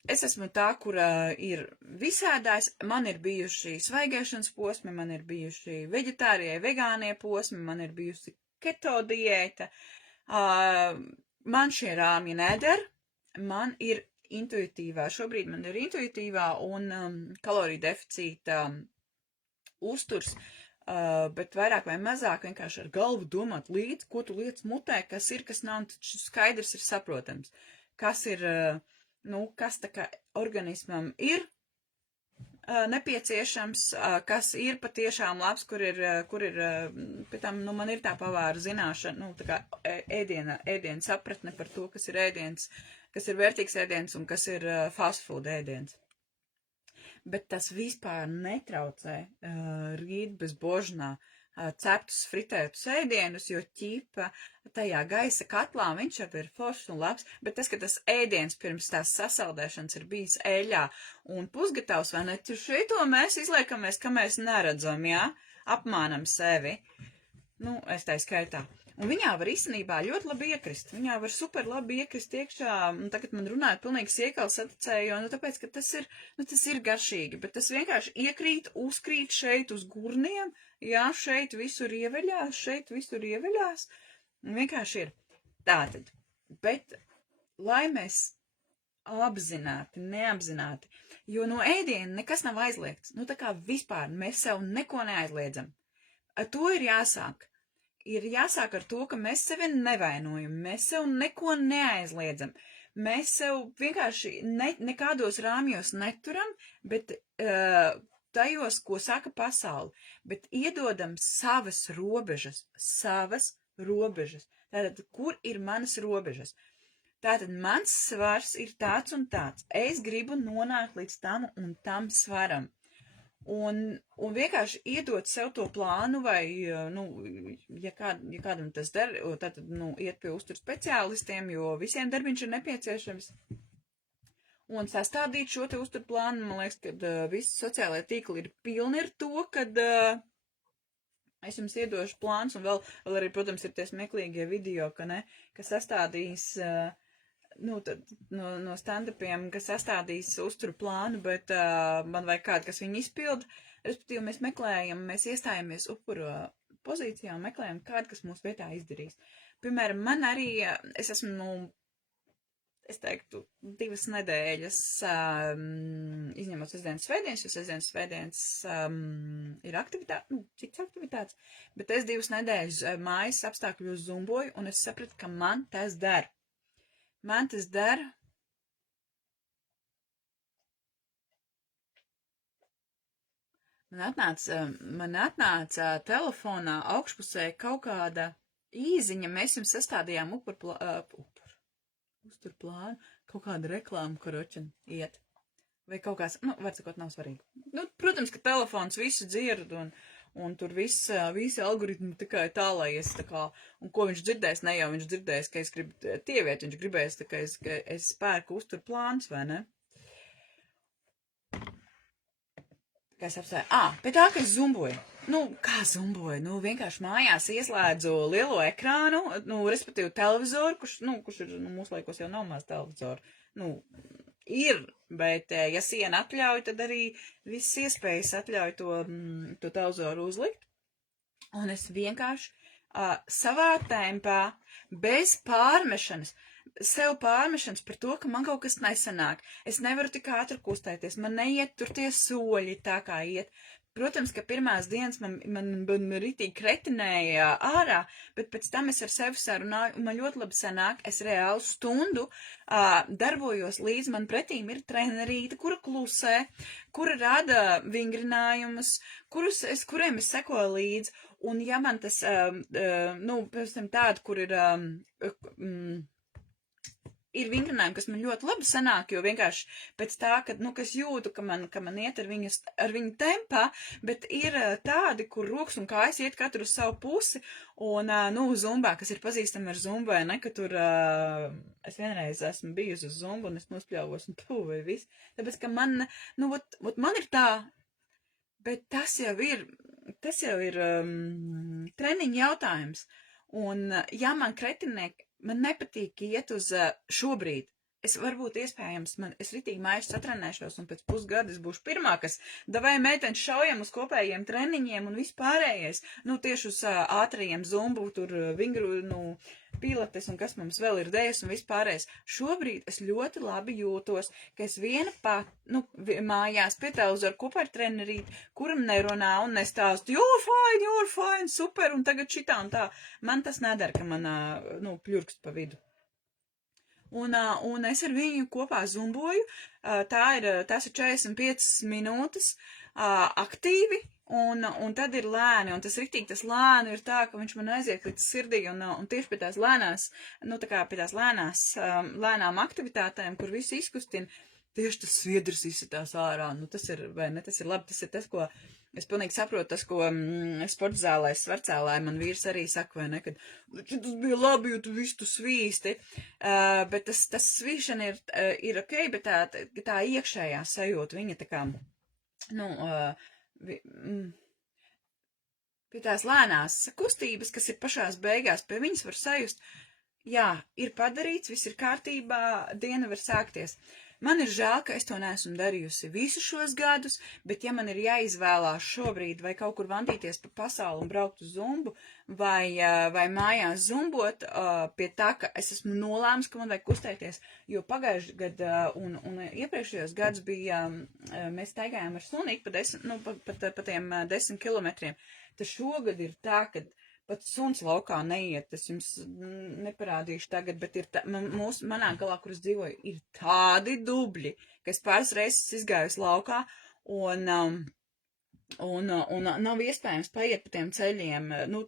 Es esmu tā, kura ir visādājs, man ir bijuši svaigēšanas posmi, man ir bijuši veģetārie, vegānie posmi, man ir bijusi keto diēta. Man šie rāmji neder, man ir šobrīd man ir intuitīvā un kaloriju deficīta uzturs, bet vairāk vai mazāk vienkārši ar galvu domāt līdzi, ko tu liec mutē, kas ir, kas nav, skaidrs ir saprotams, kas ir, kas tā kā organismam ir nepieciešams, kas ir patiešām labs, kur ir, pēc tam, man ir tā pavāra zināšana, tā kā ēdiena sapratne par to, kas ir ēdiens, kas ir vērtīgs ēdiens un kas ir fast food ēdiens. Bet tas vispār netraucē rīt bez božnā ceptus, fritētus ēdienus, jo ķipa tajā gaisa katlā viņš jau ir foršs un labs, bet tas, ka tas ēdiens pirms tās sasaldēšanas ir bijis eļā un pusgatavs, vai ne, šito mēs izliekamies, ka mēs neredzam, jā, apmānam sevi. Es tā skaitā. Un viņā var īstenībā ļoti labi iekrist. Viņā var super labi iekrist iekšā, un tagad man runājot pilnīgi siekals atacēju, tāpēc, ka tas ir garšīgi, bet tas vienkārši iekrīt, uzkrīt šeit uz gurniem, jā, šeit visur ieveļās, un vienkārši ir tātad. Bet, lai mēs apzināti, neapzināti, jo no ēdiena nekas nav aizliegts, tā kā vispār mēs sev neko neaizliedzam. Ar to ir jāsāk. Ir jāsāk ar to, ka mēs sevi nevainojam, mēs sev neko neaizliedzam. Mēs sev vienkārši nekādos rāmjos neturam, bet tajos, ko saka pasauli, bet iedodam savas robežas. Tātad, kur ir manas robežas? Tātad, mans svars ir tāds un tāds. Es gribu nonākt līdz tam un tam svaram. un vienkārši iedot sev to plānu, vai, nu, ja kādam tas der, tad, nu, iet pie uztur speciālistiem, jo visiem darbiņš ir nepieciešams. Un sastādīt šo te uztur plānu, man liekas, ka visi sociālajie tīkli ir pilni ar to, kad es jums iedošu plāns, un vēl arī, protams, ir tie smieklīgie video, kas sastādīs, nu, tad, no stand-upiem, kas sastādīs uzturu plānu, bet man vajag kādu, kas viņu izpilda. Respektīvi, mēs iestājamies upuru pozīcijā un meklējam kādu, kas mūsu vietā izdarīs. Piemēram, man arī, es esmu, nu, es teiktu, 2 nedēļas, izņemot sestdienas svētdienas, jo sestdienas svētdienas ir aktivitāte, nu, cits aktivitātes, bet es 2 nedēļas mājas apstākļos zumboju, un es sapratu, ka man tas der. Man tas der. Man atnāca telefonā augšpusē kaut kāda īziņa, mēs jums sastādījām uztur plānu, kaut kāda reklāma, karočana iet. Vai kaut kāds, nu, var sakot, nav svarīgi. Nu, protams, ka telefons visu dzird, un tur visi algoritmi tikai tālājies, tā kā, un ko viņš dzirdēs, ne jau viņš dzirdēs, ka es gribu tieviet, viņš gribēs, tā kā es pērku uztur plāns, vai ne? Kā es apstāju? Pie tā, ka es zumboju. Nu, kā zumboju? Nu, vienkārši mājās ieslēdzu lielo ekrānu, nu, respektīvi televizoru, kurš ir, nu, mūsu laikos jau nav maz televizoru. Nu, ir, bet, ja siena atļauj, tad arī viss iespējas atļauj to televizoru uzlikt. Un es vienkārši savā tempā, bez pārmešanas, sev pārmešanas par to, ka man kaut kas nesanāk. Es nevaru tik ātri kustēties, man neiet tur tie soļi tā kā iet. Protams, ka pirmās dienas man ritīgi kretinēja ārā, bet pēc tam es ar sevi sarunāju, un man ļoti labi sanāk, es reāli stundu darbojos līdz man pretīm ir trenerīte, kura klusē, kura rada vingrinājumus, kuriem es sekoju līdzi, un ja man tas, nu, pēc tam tādu, kur ir vingrinājumi, kas man ļoti labi sanāk, jo vienkārši pēc tā, ka es jūtu, ka man iet ar viņu tempā, bet ir tādi, kur rokas un kājas iet katru uz savu pusi, un, nu, zumbā, kas ir pazīstami ar zumbu, vai ne, ka tur, es vienreiz esmu bijusi uz zumbu, un es nospļāvos, un vai viss, tāpēc, ka man, nu, man ir tā, bet tas jau ir treniņa jautājums, un, ja man kretinieki, man nepatīk iet uz šobrīd. Es varbūt iespējams, es ritīgi mājas satrenēšos, un pēc pusgada es būšu pirmā, kas davai meiteņš šaujam uz kopējiem treniņiem un vispārējais. Nu, tieši uz ātrajiem zumbu, tur vingru, nu, pilates un kas mums vēl ir dēļas un vispārējais. Šobrīd es ļoti labi jūtos, ka es viena pat, nu, mājās pie televizora kopā ar trenerīti, kuram nerunā un nestāstu, you're fine, super, un tagad šitā un tā. Man tas nedara, ka man, nu, pļurkst pa vidu. Un es ar viņu kopā zumboju, tās ir 45 minūtes aktīvi, un tad ir lēni, un tas lēni ir tā, ka viņš man aiziet līdz sirdī, un tieši pie tās lēnās, nu tā kā pie tās lēnām aktivitātēm, kur visu izkustina, tieši tas sviedrs izsitās ārā, nu tas ir, vai ne, tas ir labi, tas ir tas, ko es pilnīgi saprotu, tas, ko sportzālē, svarcēlē, man vīrs arī saka, vai ne, kad tas bija labi, jo tu visu tu svīsti, bet tas svīšana ir ok, bet tā iekšējā sajūta, viņa tā kā, nu, pie tās lēnās kustības, kas ir pašās beigās, pie viņas var sajust, jā, ir padarīts, viss ir kārtībā, diena var sākties. Man ir žēl, ka es to neesmu darījusi visu šos gadus, bet ja man ir jāizvēlās šobrīd vai kaut kur vandīties pa pasauli un braukt uz zumbu, vai mājās zumbot, pie tā, ka es esmu nolēms, ka man vajag kustēties, jo pagājuši gadu un iepriekšējos gadus bija, mēs staigājām ar sunīti pa tiem 10 kilometriem. Tas šogad ir tā, ka pat suns laukā neiet, es jums neparādīšu tagad, bet ir manā galā, kur es dzīvoju, ir tādi dubļi, ka es pāris reizes izgājusi laukā, un nav iespējams paiet pa tiem ceļiem, nu,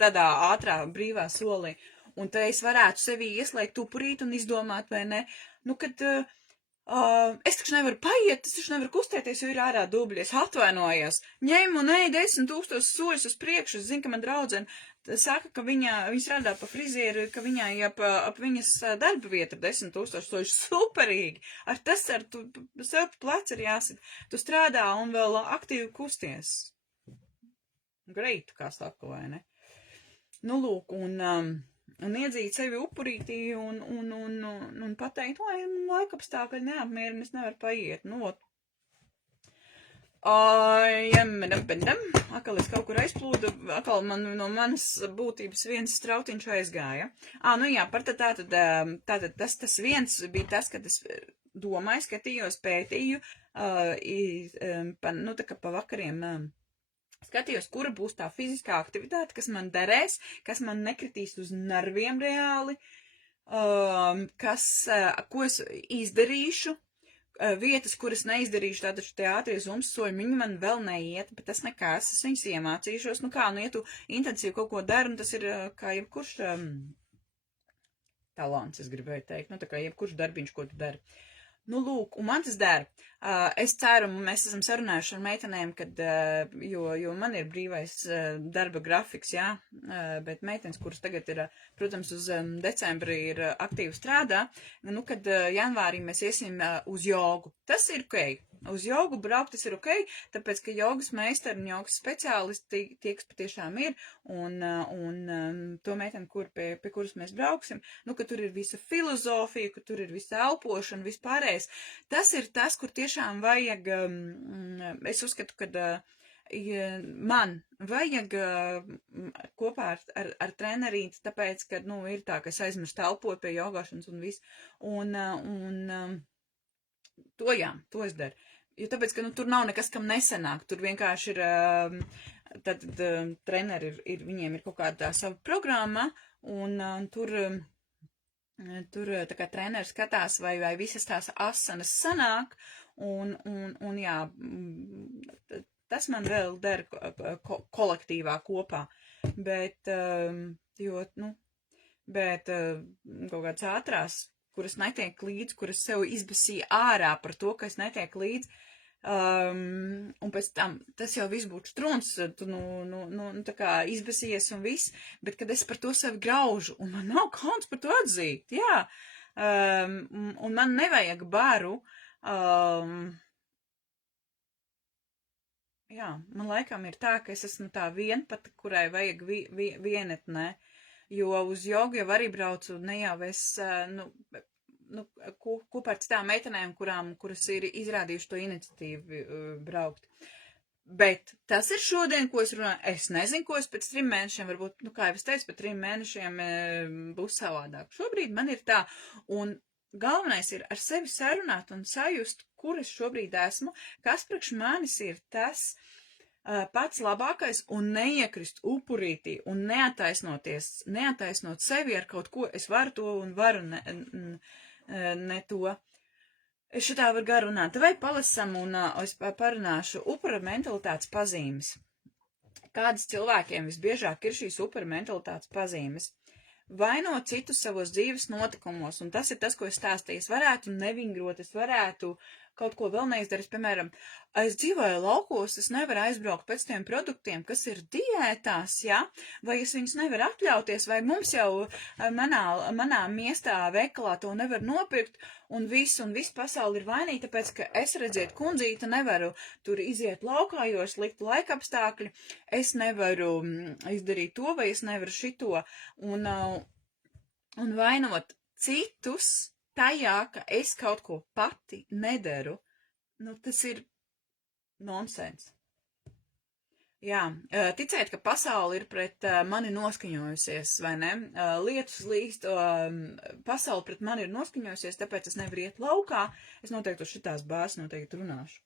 tādā ātrā, brīvā solī, un te es varētu sevi ieslēgt upurīt un izdomāt, vai ne, nu, kad Es taču nevaru paiet, es taču nevaru kustēties, jo ir ārā dubļi, es atvainojos. Ņemu un ej 10 000 soļus uz priekšu, es zinu, ka man draudzene saka, ka viņa strādā pa frizieru, ka viņai ap viņas darba vieta ir 10 000 soļus. Superīgi! Ar tu sev plec ir jāsit. Tu strādā un vēl aktīvi kusties. Great, kā saka, vai ne? Nu, lūk, un iedzīt sevi upurītī un pateikt, lai laikapstākļi neapmierina, es nevaru paiet. Nu, atkal es kaut kur aizplūdu, atkal no manas būtības viens strautiņš aizgāja. Nu jā, tātad tas viens bija tas, kad es domāju, skatījos, pētīju, nu tā kā pa vakariem, skatījos, kura būs tā fiziskā aktivitāte, kas man derēs, kas man nekritīs uz nerviem reāli, ko es izdarīšu, vietas, kuras neizdarīšu, tātad tie ātrie zumsoļi, viņi man vēl neiet, bet tas nekas, es viņus iemācīšos. Nu kā, ja tu intensīvi kaut ko dari, un tas ir kā jebkurš talants, es gribēju teikt, nu tā kā jebkurš darbiņš, ko tu dari. Nu, lūk, un man tas dara. Es ceru, mēs esam sarunājuši ar meitenēm, kad, jo man ir brīvais darba grafiks, jā, bet meitenes, kuras tagad ir, protams, uz decembri ir aktīvi strādā, nu, kad janvārī mēs iesim uz jogu. Tas ir ok. Uz jogu braukt, tas ir ok, tāpēc, ka jogas meistari un jogas speciālisti tie, kas patiešām ir, un to meiteni, pie kuras mēs brauksim, nu, ka tur ir visa filozofija, ka tur ir visa elpošana, vispārējais. Tas ir tas, kur tiešām vajag, es uzskatu, ka man vajag kopā ar trenerīti, tāpēc, ka, nu, ir tā, ka es aizmirstu elpot pie jogāšanas un viss, un to es daru. Jo tāpēc, ka, nu, tur nav nekas, kam nesanāk, tur vienkārši ir, tad treneri viņiem ir kaut kāda sava programma, un tur tā kā treneris skatās, vai visas tās asanas sanāk, un jā, tas man vēl dara kolektīvā kopā, bet, kaut kāds ātrās, kuras netiek līdz, kuras sev izbasīja ārā par to, ka es netiek līdz, un pēc tam tas jau viss būtu strūns, tu, tā kā izbasījies un viss, bet kad es par to sevi graužu, un man nav kauns par to atzīt, jā, un man nevajag baru, jā, man laikam ir tā, ka es esmu tā vienpata, kurai vajag vienetnē, jo uz jogu jau arī braucu, ne jau es, kopā ar citām meitenēm, kuras ir izrādījuši to iniciatīvu braukt. Bet tas ir šodien, ko es runāju. Es nezinu, ko es pēc 3 mēnešiem, varbūt, kā jau es teicu, pēc 3 mēnešiem būs savādāk. Šobrīd man ir tā, un galvenais ir ar sevi sarunāt un sajust, kur es šobrīd esmu, kas priekš manis ir tas pats labākais un neiekrist upurītī un neataisnot sevi ar kaut ko, es varu to un varu ne to. Es šitā varu garu runāt, vai palasam un es parunāšu upura mentalitātes pazīmes. Kādas cilvēkiem visbiežāk ir šīs upura mentalitātes pazīmes? Vainot citus savos dzīves notikumos, un tas ir tas, ko es stāstīju. Es varētu nevingrot, es varētu kaut ko vēl neizdarīt. Piemēram, es dzīvoju laukos, es nevaru aizbraukt pēc tiem produktiem, kas ir diētās, ja? Vai es viņus nevaru atļauties, vai mums jau manā miestā veikalā to nevar nopirkt, un viss pasauli ir vainīga, tāpēc, ka es redzēt kundzīti, nevaru tur iziet laukā, jo ir slikti laikapstākļi, es nevaru izdarīt to, vai es nevaru šito, un vainot citus tajā, ka es kaut ko pati nedaru, tas ir nonsens. Jā, ticēt, ka pasauli ir pret mani noskaņojusies, vai ne? Lietus līst, pasauli pret mani ir noskaņojusies, tāpēc es nevaru iet laukā. Es noteikti uz šitās bāzes noteikti runāšu.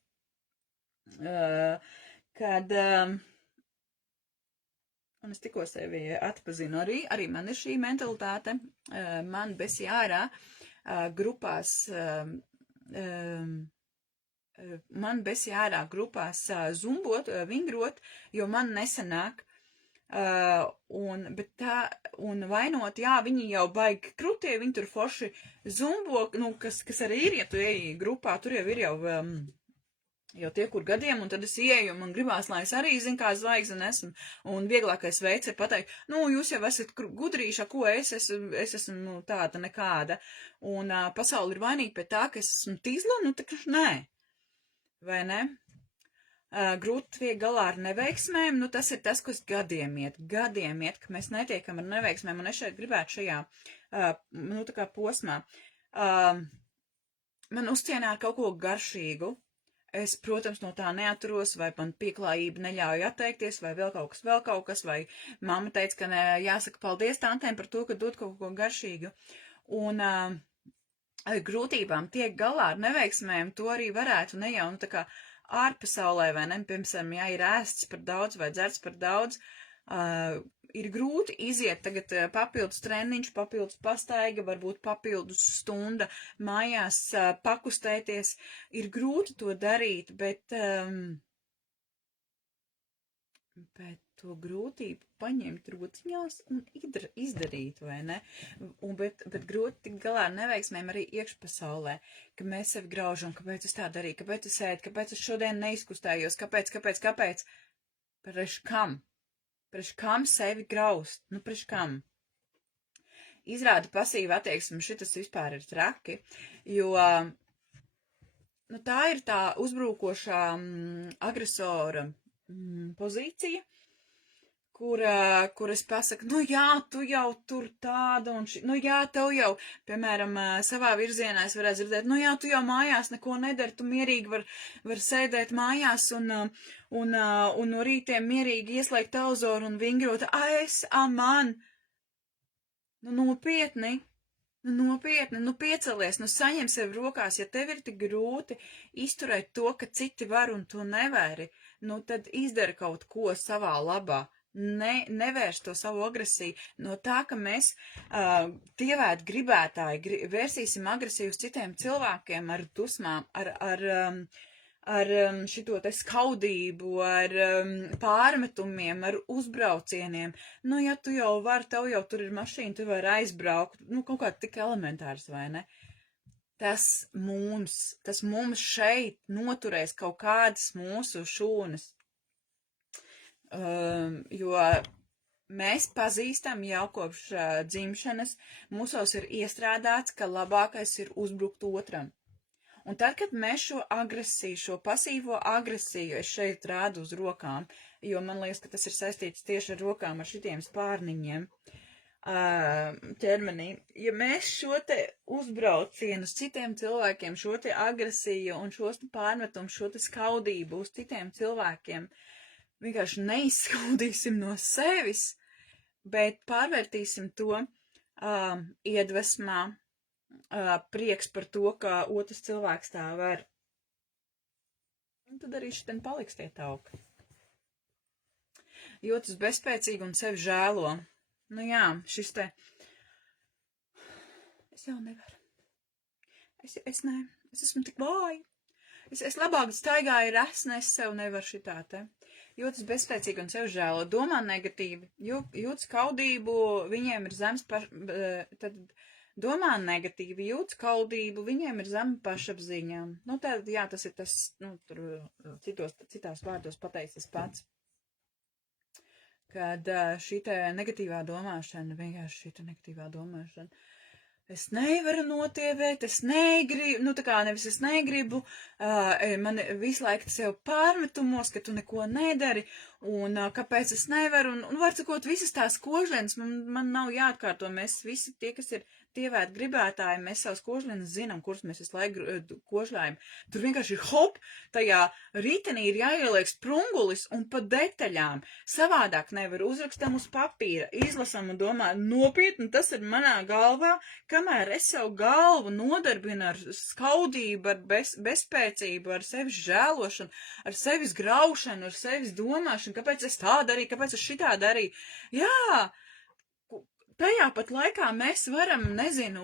Un es tikko sevi atpazinu arī man ir šī mentalitāte, man besī ārā grupās, zumbot, vingrot, jo man nesanāk Un vainot, jā, viņi jau baigi krutie, viņi tur forši zumbo, nu, kas arī ir, ja tu ej grupā, tur jau ir jau tie, kur gadiem, un tad es ieeju, un man gribās, lai es arī zinu, kā zvaigzne esmu, un vieglākais veids ir pateikt, nu, jūs jau esat gudrīša, ko es esmu nu, tāda nekāda, un pasauli ir vainīga pie tā, ka es esmu tīzla, nu, tā kā nē, vai ne? Grūti tiek galā ar neveiksmēm, nu tas ir tas, kas gadiem iet, ka mēs netiekam ar neveiksmēm, un es šeit gribētu šajā, nu tā kā posmā, man uzcienā ar kaut ko garšīgu, es, protams, no tā neaturos, vai man pieklājība neļauj atteikties, vai vēl kaut kas, vai mamma teica, ka jāsaka paldies tantēm par to, ka dod kaut ko garšīgu, un ar grūtībām tiek galā ar neveiksmēm, to arī varētu nejau, nu tā kā, ārpasaulē, vai ne, piemēram, ja ir ēsts par daudz vai dzerts par daudz, ir grūti iziet tagad papildus treniņš, papildus pastaiga, varbūt papildus stunda mājās pakustēties, ir grūti to darīt, bet to grūtību paņemt rociņās un izdarīt, vai ne? Bet grūti tikt galā ar neveiksmēm arī iekšpasaulē, ka mēs sevi graužam, kāpēc es tā darīju, kāpēc es ēdu, kāpēc es šodien neizkustējos, kāpēc? Priekš kam? Priekš kam sevi graust? Nu, priekš kam? Izrāda pasīva attieksme, šitas vispār ir traki, jo nu, tā ir tā uzbrukošā agresora pozīcija, kur es pasaku, nu jā, tu jau tur tāda un nu jā, tev jau, piemēram, savā virzienā es varētu dzirdēt, nu jā, tu jau mājās neko nedari, tu mierīgi var sēdēt mājās un no rītiem mierīgi ieslēgt televizoru un vingrot, man, nu nopietni, nu piecelies, nu saņem sev rokās, ja tev ir tik grūti izturēt to, ka citi var un tu nevari, nu tad izdara kaut ko savā labā. Nevērst to savu agresiju no tā, ka mēs dievēt gribētāji vērsīsim agresiju uz citiem cilvēkiem ar dusmām, ar šito te skaudību, ar pārmetumiem, ar uzbraucieniem. Nu, ja tu jau vari, tev jau tur ir mašīna, tu vari aizbraukt, nu, kaut kā tik elementārs, vai ne? Tas mums šeit noturēs kaut kādas mūsu šūnas. Jo mēs pazīstam jau kopš dzimšanas, mūsos ir iestrādāts, ka labākais ir uzbrukt otram. Un tad, kad mēs šo agresiju, šo pasīvo agresiju, es šeit rādu uz rokām, jo man liekas, ka tas ir saistīts tieši ar rokām, ar šitiem spārniņiem ķermenī, ja mēs šo te uzbraucienu uz citiem cilvēkiem, šo te agresiju un šos te pārmetumus, šo te skaudību uz citiem cilvēkiem, vienkārši neizskaudīsim no sevis, bet pārvērtīsim to iedvesmā, prieks par to, ka otrs cilvēks tā var. Un tad arī šitien paliks tie tauki. Jūtas bezspēcīgi un sevi žēlo. Nu jā, šis te... Es jau nevaru. Es esmu tik vāja. Es labāk staigāju resni, es sev nevaru šitā te. Jūtas bezspēcīgi un sev žēlo, domā negatīvi, jūtas kaudību, viņiem ir zems tad domā negatīvi, jūtas kaudību, viņiem ir zema pašapziņā. Nu, tad, jā, tas ir tas, nu, tur citās vārdos pateicis pats. Kad šī te negatīvā domāšana, vienkārši šī te negatīvā domāšana, es nevaru notievēt, es negribu, nu tā kā nevis es negribu, man visu laiku sev pārmetumos, ka tu neko nedari, un kāpēc es nevaru, un var sakot, visas tās kožlienas, man nav jāatkārto, mēs visi tie, kas ir dievēt gribētāji, mēs savus kožlienas zinām, kurus mēs visu laiku kožļājam. Tur vienkārši ir hop, tajā ritenī ir jāieliek sprungulis un pa detaļām. Savādāk nevar uzrakstam uz papīra, izlasam un domājam, nopietni, tas ir manā galvā, kamēr es savu galvu nodarbinu ar skaudību, ar bezspēcību, ar sevis žēlošanu, ar sevis graušanu, ar sevis domāšanu, kāpēc es tā darīju, kāpēc es šitā darīju. Jā! Tajā pat laikā mēs varam, nezinu,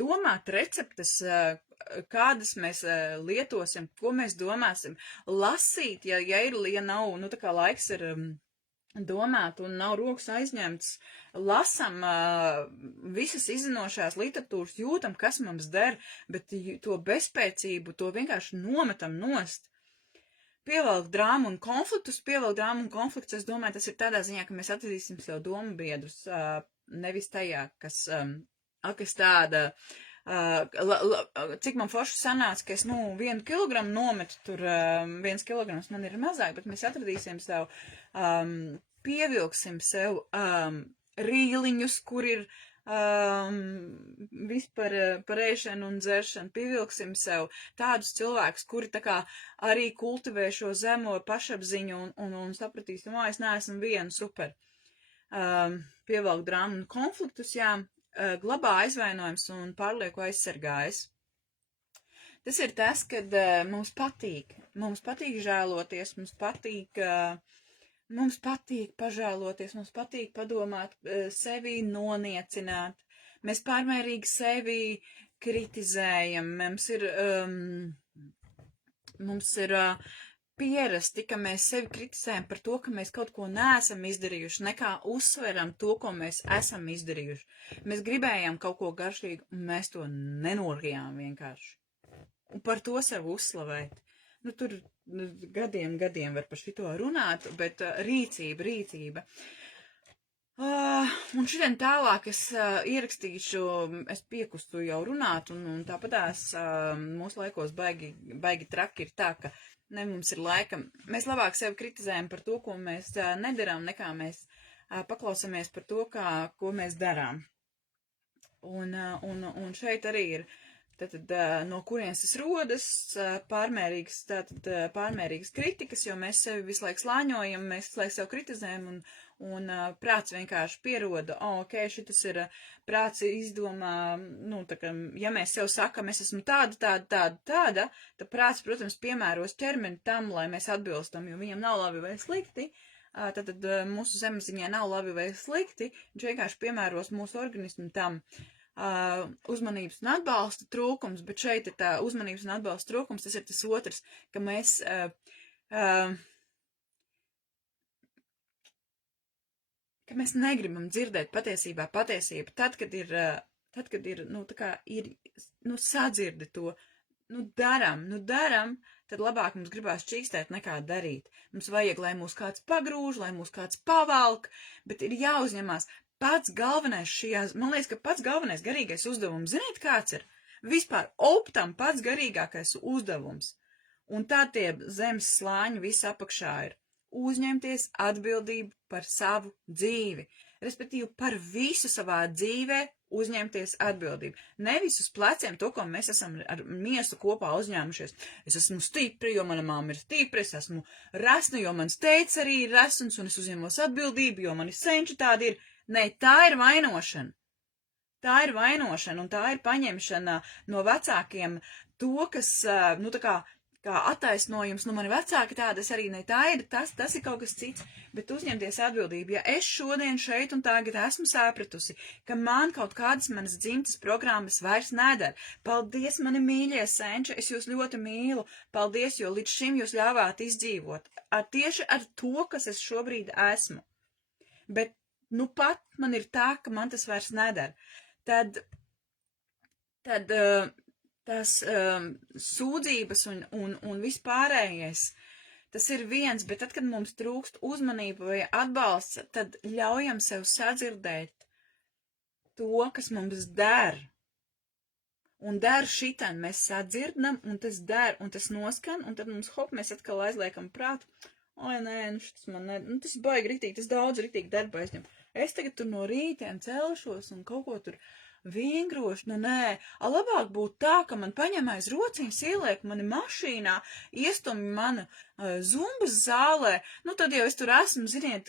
domāt receptes, kādas mēs lietosim, ko mēs domāsim, lasīt, ja nav, nu tā kā laiks ir domāt un nav rokas aizņemts, lasam visas izzinošās literatūras, jūtam, kas mums der, bet to bezspēcību, to vienkārši nometam nost. Pievelk drāmu un konfliktus, es domāju, tas ir tādā ziņā, ka mēs atradīsim sev domu biedrus, nevis tajā, kas tāda, cik man forši sanāca, ka es, 1 kilogramu nometu, tur 1 kilograms man ir mazāk, bet mēs atradīsim sev, pievilksim sev rīliņus, kur ir vispār par ēšanu un dzeršanu, pievilksim sev tādus cilvēkus, kuri tā kā arī kultivē šo zemo pašapziņu un sapratīsim, es neesmu viena, super. Pievelk drāmu un konfliktus, jā, glabā aizvainojums un pārlieku aizsargājas. Tas ir tas, kad mums patīk žēloties, mums patīk pažēloties, mums patīk padomāt, sevi noniecināt. Mēs pārmērīgi sevi kritizējam, mums ir pierasti, ka mēs sevi kritizējam par to, ka mēs kaut ko neesam izdarījuši, nekā uzsveram to, ko mēs esam izdarījuši. Mēs gribējām kaut ko garšīgu, un mēs to nenorījām vienkārši. Un par to sev uzslavēt. Tur gadiem var par šito runāt, bet rīcība. Un šodien tālāk es ierakstīšu, es piekustu jau runāt, un tāpatās mūsu laikos baigi traki ir tā, ka mums ir laika. Mēs labāk sevi kritizējam par to, ko mēs nedarām, nekā mēs paklausamies par to, ko mēs darām. Un šeit arī ir tātad, no kurienes tas rodas, pārmērīgas kritikas, jo mēs sevi visu laiku slāņojam, mēs visu laiku sev kritizējam, un prāts vienkārši pieroda, šitas ir prāts izdomā, tā kā, ja mēs sev sakam, es esmu tāda, tad prāts, protams, piemēros ķermeni tam, lai mēs atbilstam, jo viņam nav labi vai slikti, tad mūsu zemziņai nav labi vai slikti, viņš vienkārši piemēros mūsu organismu tam. Uzmanības un atbalsta trūkums, bet šeit ir tā uzmanības un atbalsta trūkums, tas ir tas otrs, ka mēs negribam dzirdēt patiesība, tad, kad ir, tā kā ir, sadzirdi to, daram, tad labāk mums gribās čīkstēt nekā darīt. Mums vajag, lai mūs kāds pagrūž, lai mūs kāds pavalk, bet ir jāuzņemās. Man liekas, ka pats galvenais garīgais uzdevums, ziniet, kāds ir? Vispār optam pats garīgākais uzdevums. Un tā tie zemes slāņi viss apakšā ir uzņemties atbildību par savu dzīvi. Respektīvi, par visu savā dzīvē uzņemties atbildību. Nevis uz pleciem to, ko mēs esam ar miesu kopā uzņēmušies. Es esmu stipra, jo mana mamma ir stipra, es esmu resna, jo mans teicis arī ir resns, un es uzņemos atbildību, jo mani senči tādi ir. Nē, tā ir vainošana. Un tā ir paņemšana no vecākiem to, kas, tā kā attaisnojums, mani vecāki tādas arī ne, tas ir kaut kas cits, bet uzņemties atbildību. Ja es šodien šeit un tagad esmu sapratusi, ka man kaut kādas manas dzimtas programmas vairs nedara, paldies, mani mīļie senči, es jūs ļoti mīlu, paldies, jo līdz šim jūs ļāvāt izdzīvot, tieši ar to, kas es šobrīd esmu. Bet pat man ir tā, ka man tas vairs nedara. Tad tās sūdzības un vispārējais, tas ir viens, bet tad, kad mums trūkst uzmanība vai atbalsts, tad ļaujam sev sadzirdēt to, kas mums der. Un der šitan, mēs sadzirdam, un tas der, un tas noskan, un tad mums mēs atkal aizliekam prātu. Nē, šitas man tas baigi ritīgi, tas daudz ritīgi darba aizņem. Es tagad tur no rītiem celšos un kaut ko tur vingrošu, nē, labāk būtu tā, ka man paņem aiz rociņas, ieliek mani mašīnā, iestumi manu zumbas zālē, tad jau es tur esmu, ziniet,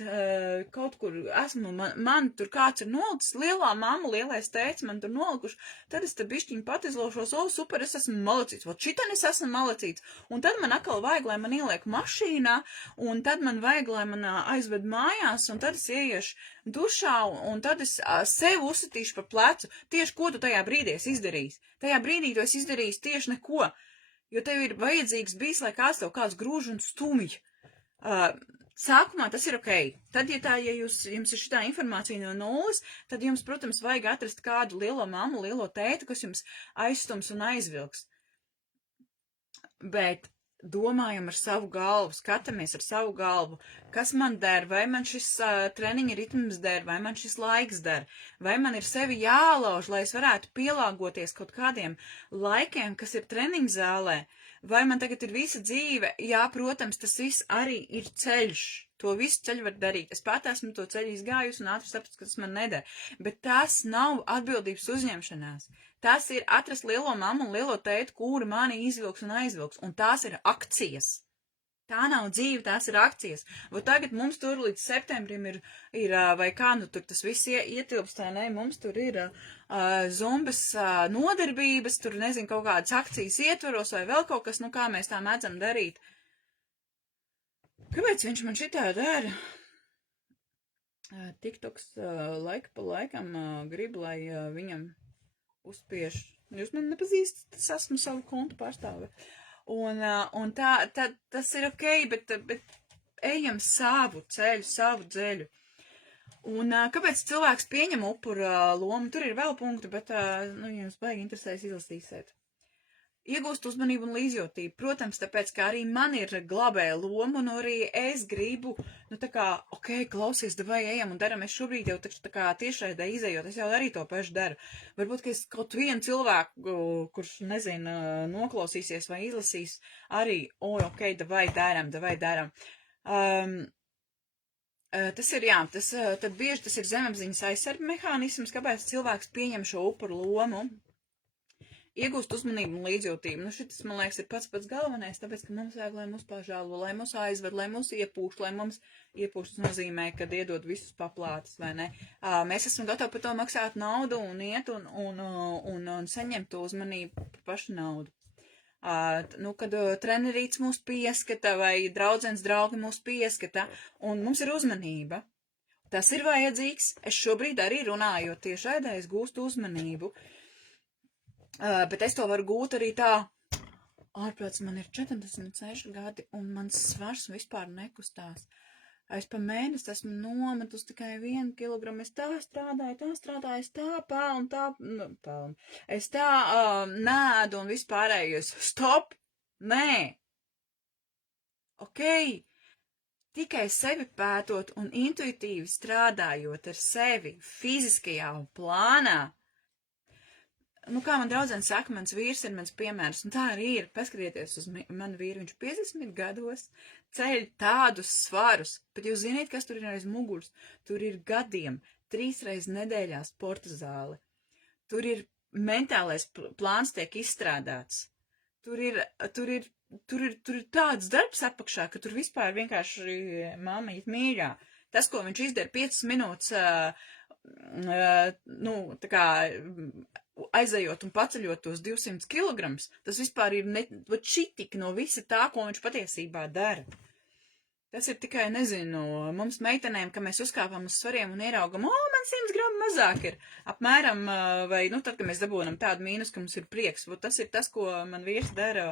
kaut kur esmu, man tur kāds ir nolicis, lielā mamma, lielais tēts man tur nolikuši, tad es te bišķiņu pat izlošos, super, es esmu malacīts, šitan es esmu malacīts, un tad man atkal vajag, lai man ieliek mašīnā, un tad man vajag, lai man aizved mājās, un tad es ieiešu dušā, un tad es sev uzsitīšu par plecu, tieši ko tu tajā brīdī esi izdarījis. Tajā brīdī tu esi izdarījis tieši neko, jo tev ir vajadzīgs bijis, lai kāds grūž un stumj. Sākumā tas ir ok. Tad, ja jums ir šitā informācija no nulles, tad jums, protams, vajag atrast kādu lielo mammu, lielo tētu, kas jums aizstums un aizvilks. Bet domājam ar savu galvu, skatāmies ar savu galvu, kas man der, vai man šis treniņa ritms der, vai man šis laiks der, vai man ir sevi jālauž, lai es varētu pielāgoties kaut kādiem laikiem, kas ir treniņa zālē, vai man tagad ir visa dzīve. Jā, protams, tas viss arī ir ceļš. To visu ceļu var darīt. Es pat esmu to ceļu izgājusi un ātri sapratu, ka tas man neder. Bet tas nav atbildības uzņemšanās. Tas ir atrast lielo mammu un lielo tētu, kura mani izvilks un aizvilks. Un tās ir akcijas. Tā nav dzīve, tās ir akcijas. Vai tagad mums tur līdz septembrim ir vai kā nu tur tas viss ietilpst, ne, mums tur ir zumbas nodarbības, tur nezinu, kaut kādas akcijas ietvaros vai vēl kaut kas, nu kā mēs tā mēdzam darīt. Kāpēc viņš man šitā dara? TikToks laika pa laikam grib, lai viņam uzspiež. Jūs man nepazīstat, es esmu savu kontu pārstāve. Un tas ir ok, bet ejam savu ceļu, savu dzeļu. Un kāpēc cilvēks pieņem upuru lomu? Tur ir vēl punkti, bet, jums baigi interesēs izlasīsiet. Iegūst uzmanību un līdzjūtību. Protams, tāpēc, ka arī man ir glabēja loma, un arī es gribu, ok, klausies, davai ejam un daram. Es šobrīd jau taču tiešraidē izējot, es jau arī to pašu daru. Varbūt, ka es kaut vienu cilvēku, kurš, nezinu, noklausīsies vai izlasīs, arī, ok, davai daram. Tas ir, jā, tad bieži tas ir zemapziņas aizsardz mehānisms, kāpēc cilvēks pieņem šo upuru lomu. Iegūst uzmanību un līdzjūtību. Šitas, man liekas, ir pats galvenais, tāpēc, ka mums vajag, lai mūs pažālo, lai mūs aizved, lai mūs iepūš, lai mums iepūš nozīmē, kad iedod visus paplātus, vai ne? Mēs esam gatavi par to maksāt naudu un iet un saņemt to uzmanību par pašu naudu. Kad trenerīts mūs pieskata vai draudzens draugi mūs pieskata un mums ir uzmanība. Tas ir vajadzīgs. Es šobrīd arī runājot tiešraidē, es gūstu uzmanību. Bet es to varu gūt arī tā, ārprāts man ir 46 gadi un mans svars vispār nekustās. Es pa mēnesi esmu nometus tikai 1 kilogramu, es tā strādāju, es tā pelnu, es tā nēdu un vispārējos. Stop! Nē! Ok! Tikai sevi pētot un intuitīvi strādājot ar sevi fiziskajā plānā. Kā man draudzene saka, mans vīrs ir mans piemērs, un tā arī ir. Paskatieties uz manu vīru, viņš 50 gados ceļ tādus svarus, bet jūs zināt, kas tur ir aiz muguras? Tur ir gadiem, 3 reizes nedēļā sporta zāle. Tur ir mentālais plāns tiek izstrādāts. Tur ir tāds darbs apakšā, ka tur vispār vienkārši mamma ir mīļā. Tas, ko viņš izdara 5 minūtes, aizejot un paceļot tos 200 kilograms, tas vispār ir šitik no visa tā, ko viņš patiesībā dara. Tas ir tikai, nezinu, mums meitenēm, ka mēs uzkāpam uz svariem un ieraugam, man 100 gramu mazāk ir. Apmēram, vai, tad, kad mēs dabūnam tādu mīnus, ka mums ir prieks. Tas ir tas, ko man vīrs dara,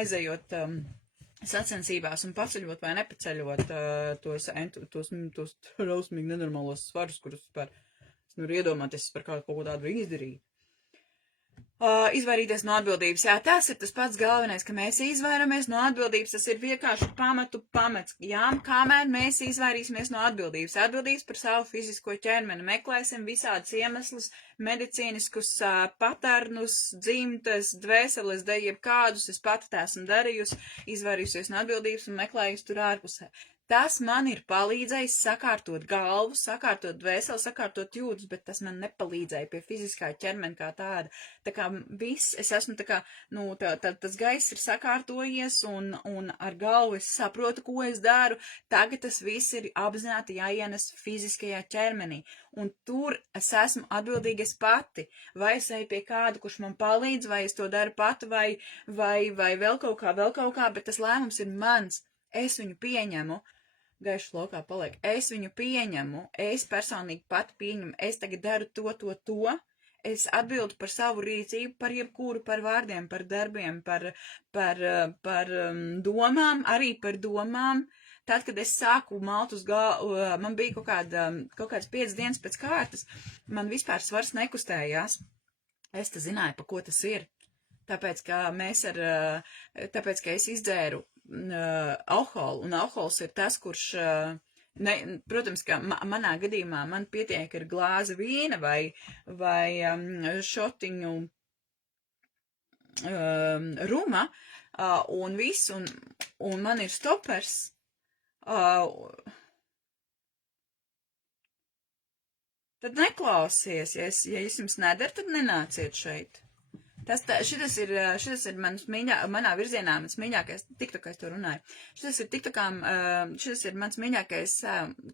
aizejot sacensībās un paceļot vai nepaceļot tos rausmīgi nenormālos svarus, kurus par iedomāties par kaut ko tādu izdarīt. Izvairīties no atbildības. Jā, tas ir tas pats galvenais, ka mēs izvairamies no atbildības. Tas ir vienkārši pamats. Jā, kamēr mēs izvairīsimies no atbildības. Atbildības par savu fizisko ķermeni. Meklēsim visādus iemeslus, medicīniskus patārnus, dzimtas, dvēseles, jebkādus. Es pati tā esmu darījusi, izvairījusies no atbildības un meklējusi tur ārpusē. Tas man ir palīdzējis sakārtot galvu, sakārtot dvēseli, sakārtot jūtas, bet tas man nepalīdzēja pie fiziskā ķermeņa kā tāda. Tā kā viss, es esmu tas gaiss ir sakārtojies un ar galvu es saprotu, ko es daru. Tagad tas viss ir apzināti jāienes fiziskajā ķermenī. Un tur es esmu atbildīga es pati. Vai es eju pie kāda, kurš man palīdz, vai es to daru pati, vai vēl kaut kā, bet tas lēmums ir mans. Es viņu pieņemu. Gaišs lokā paliek. Es viņu pieņemu, es personīgi pati pieņemu, es tagad daru to, es atbildu par savu rīcību, par jebkuru, par vārdiem, par darbiem, par domām, arī par domām. tad, kad es sāku malt uz man bija kaut kāds 5 dienas pēc kārtas, man vispār svars nekustējās. Es te zināju, pa ko tas ir. Tāpēc, ka es izdzēru alkoholu, un alkohols ir tas, kurš, protams, ka manā gadījumā man pietiek ar glāzi vīna vai šotiņu ruma, un viss, un man ir stopers. Tad neklausies, ja es jums nedaru, tad nenāciet šeit. Šitas ir manā virzienā, mans mīļākais, tiktokā es to runāju. Šitas ir mans mīļākais,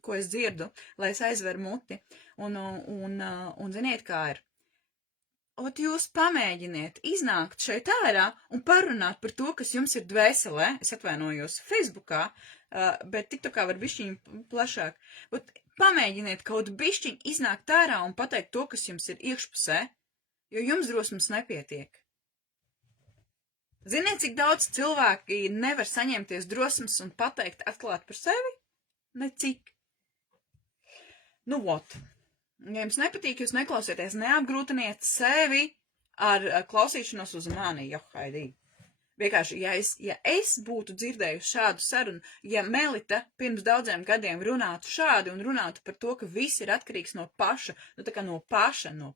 ko es dzirdu, lai es aizveru muti. Un ziniet, kā ir. Ot jūs pamēģiniet iznākt šeit ārā un parunāt par to, kas jums ir dvēselē. Es atvainojos Facebookā, bet tiktokā var bišķiņu plašāk. Ot, pamēģiniet kaut bišķiņu iznākt ārā un pateikt to, kas jums ir iekšpusē, jo jums drosmas nepietiek. Ziniet, cik daudz cilvēki nevar saņemties drosmas un pateikt atklāt par sevi? Necik. Nu, vot. Ja jums nepatīk, jūs neklausieties, neapgrūtiniet sevi ar klausīšanos uz mani, Haidī. Vienkārši, ja es būtu dzirdējusi šādu sarunu, ja Melita pirms daudziem gadiem runātu šādi un runātu par to, ka viss ir atkarīgs no paša, no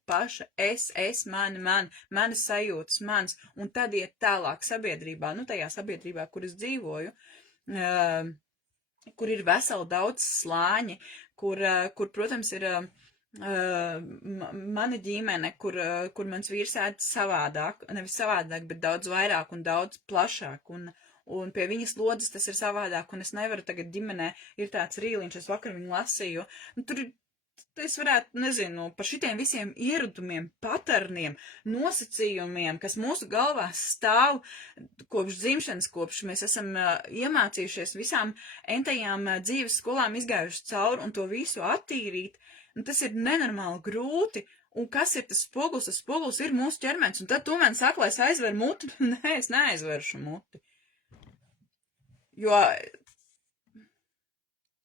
paša, es, manas sajūtas, mans, un tad iet tālāk sabiedrībā, tajā sabiedrībā, kur es dzīvoju, kur ir veseli daudz slāņi, kur protams, ir mana ģimene, kur mans vīrs ēd savādāk, nevis savādāk, bet daudz vairāk un daudz plašāk, un pie viņas lodzes tas ir savādāk, un es nevaru tagad ģimenē, ir tāds rīliņš, es vakar viņu lasīju, tur es varētu, nezinu, par šitiem visiem ieradumiem, paterniem, nosacījumiem, kas mūsu galvās stāv kopš dzimšanas, kopš mēs esam iemācījušies visām entajām dzīves skolām izgājuši cauri un to visu attīrīt. Tas ir nenormāli grūti, un kas ir tas spogulis? Tas spogulis ir mūsu ķermenis, un tad tu man saki, lai es aizveru muti. Nē, es neaizveršu muti. Jo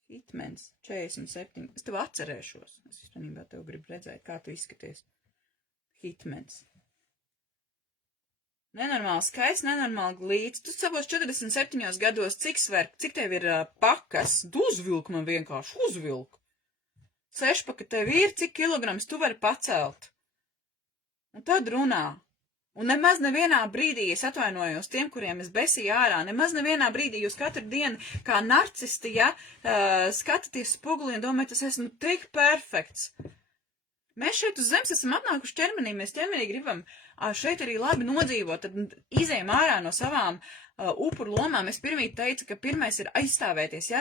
Hitmens 47, es tev atcerēšos. Es vispār tev gribu redzēt, kā tu izskaties. Hitmens. Nenormāli skaists, nenormāli glīts. Tu savos 47 gados, cik tev ir pakas? Tu uzvilku man vienkārši, uzvilku. 6-paka tev ir, cik kilograms tu vari pacelt. Un tad runā. Un nemaz nevienā brīdī es atvainojos tiem, kuriem es besīju ārā. Nemaz nevienā brīdī jūs katru dienu kā narcisti, skatāties spoguli un domājat, es esmu tik perfekts. Mēs šeit uz zemes esam atnākuši ķermenī, mēs ķermenī gribam šeit arī labi nodzīvot, tad izējam ārā no savām upuru lomām. Es pirmīt teicu, ka pirmais ir aizstāvēties, ja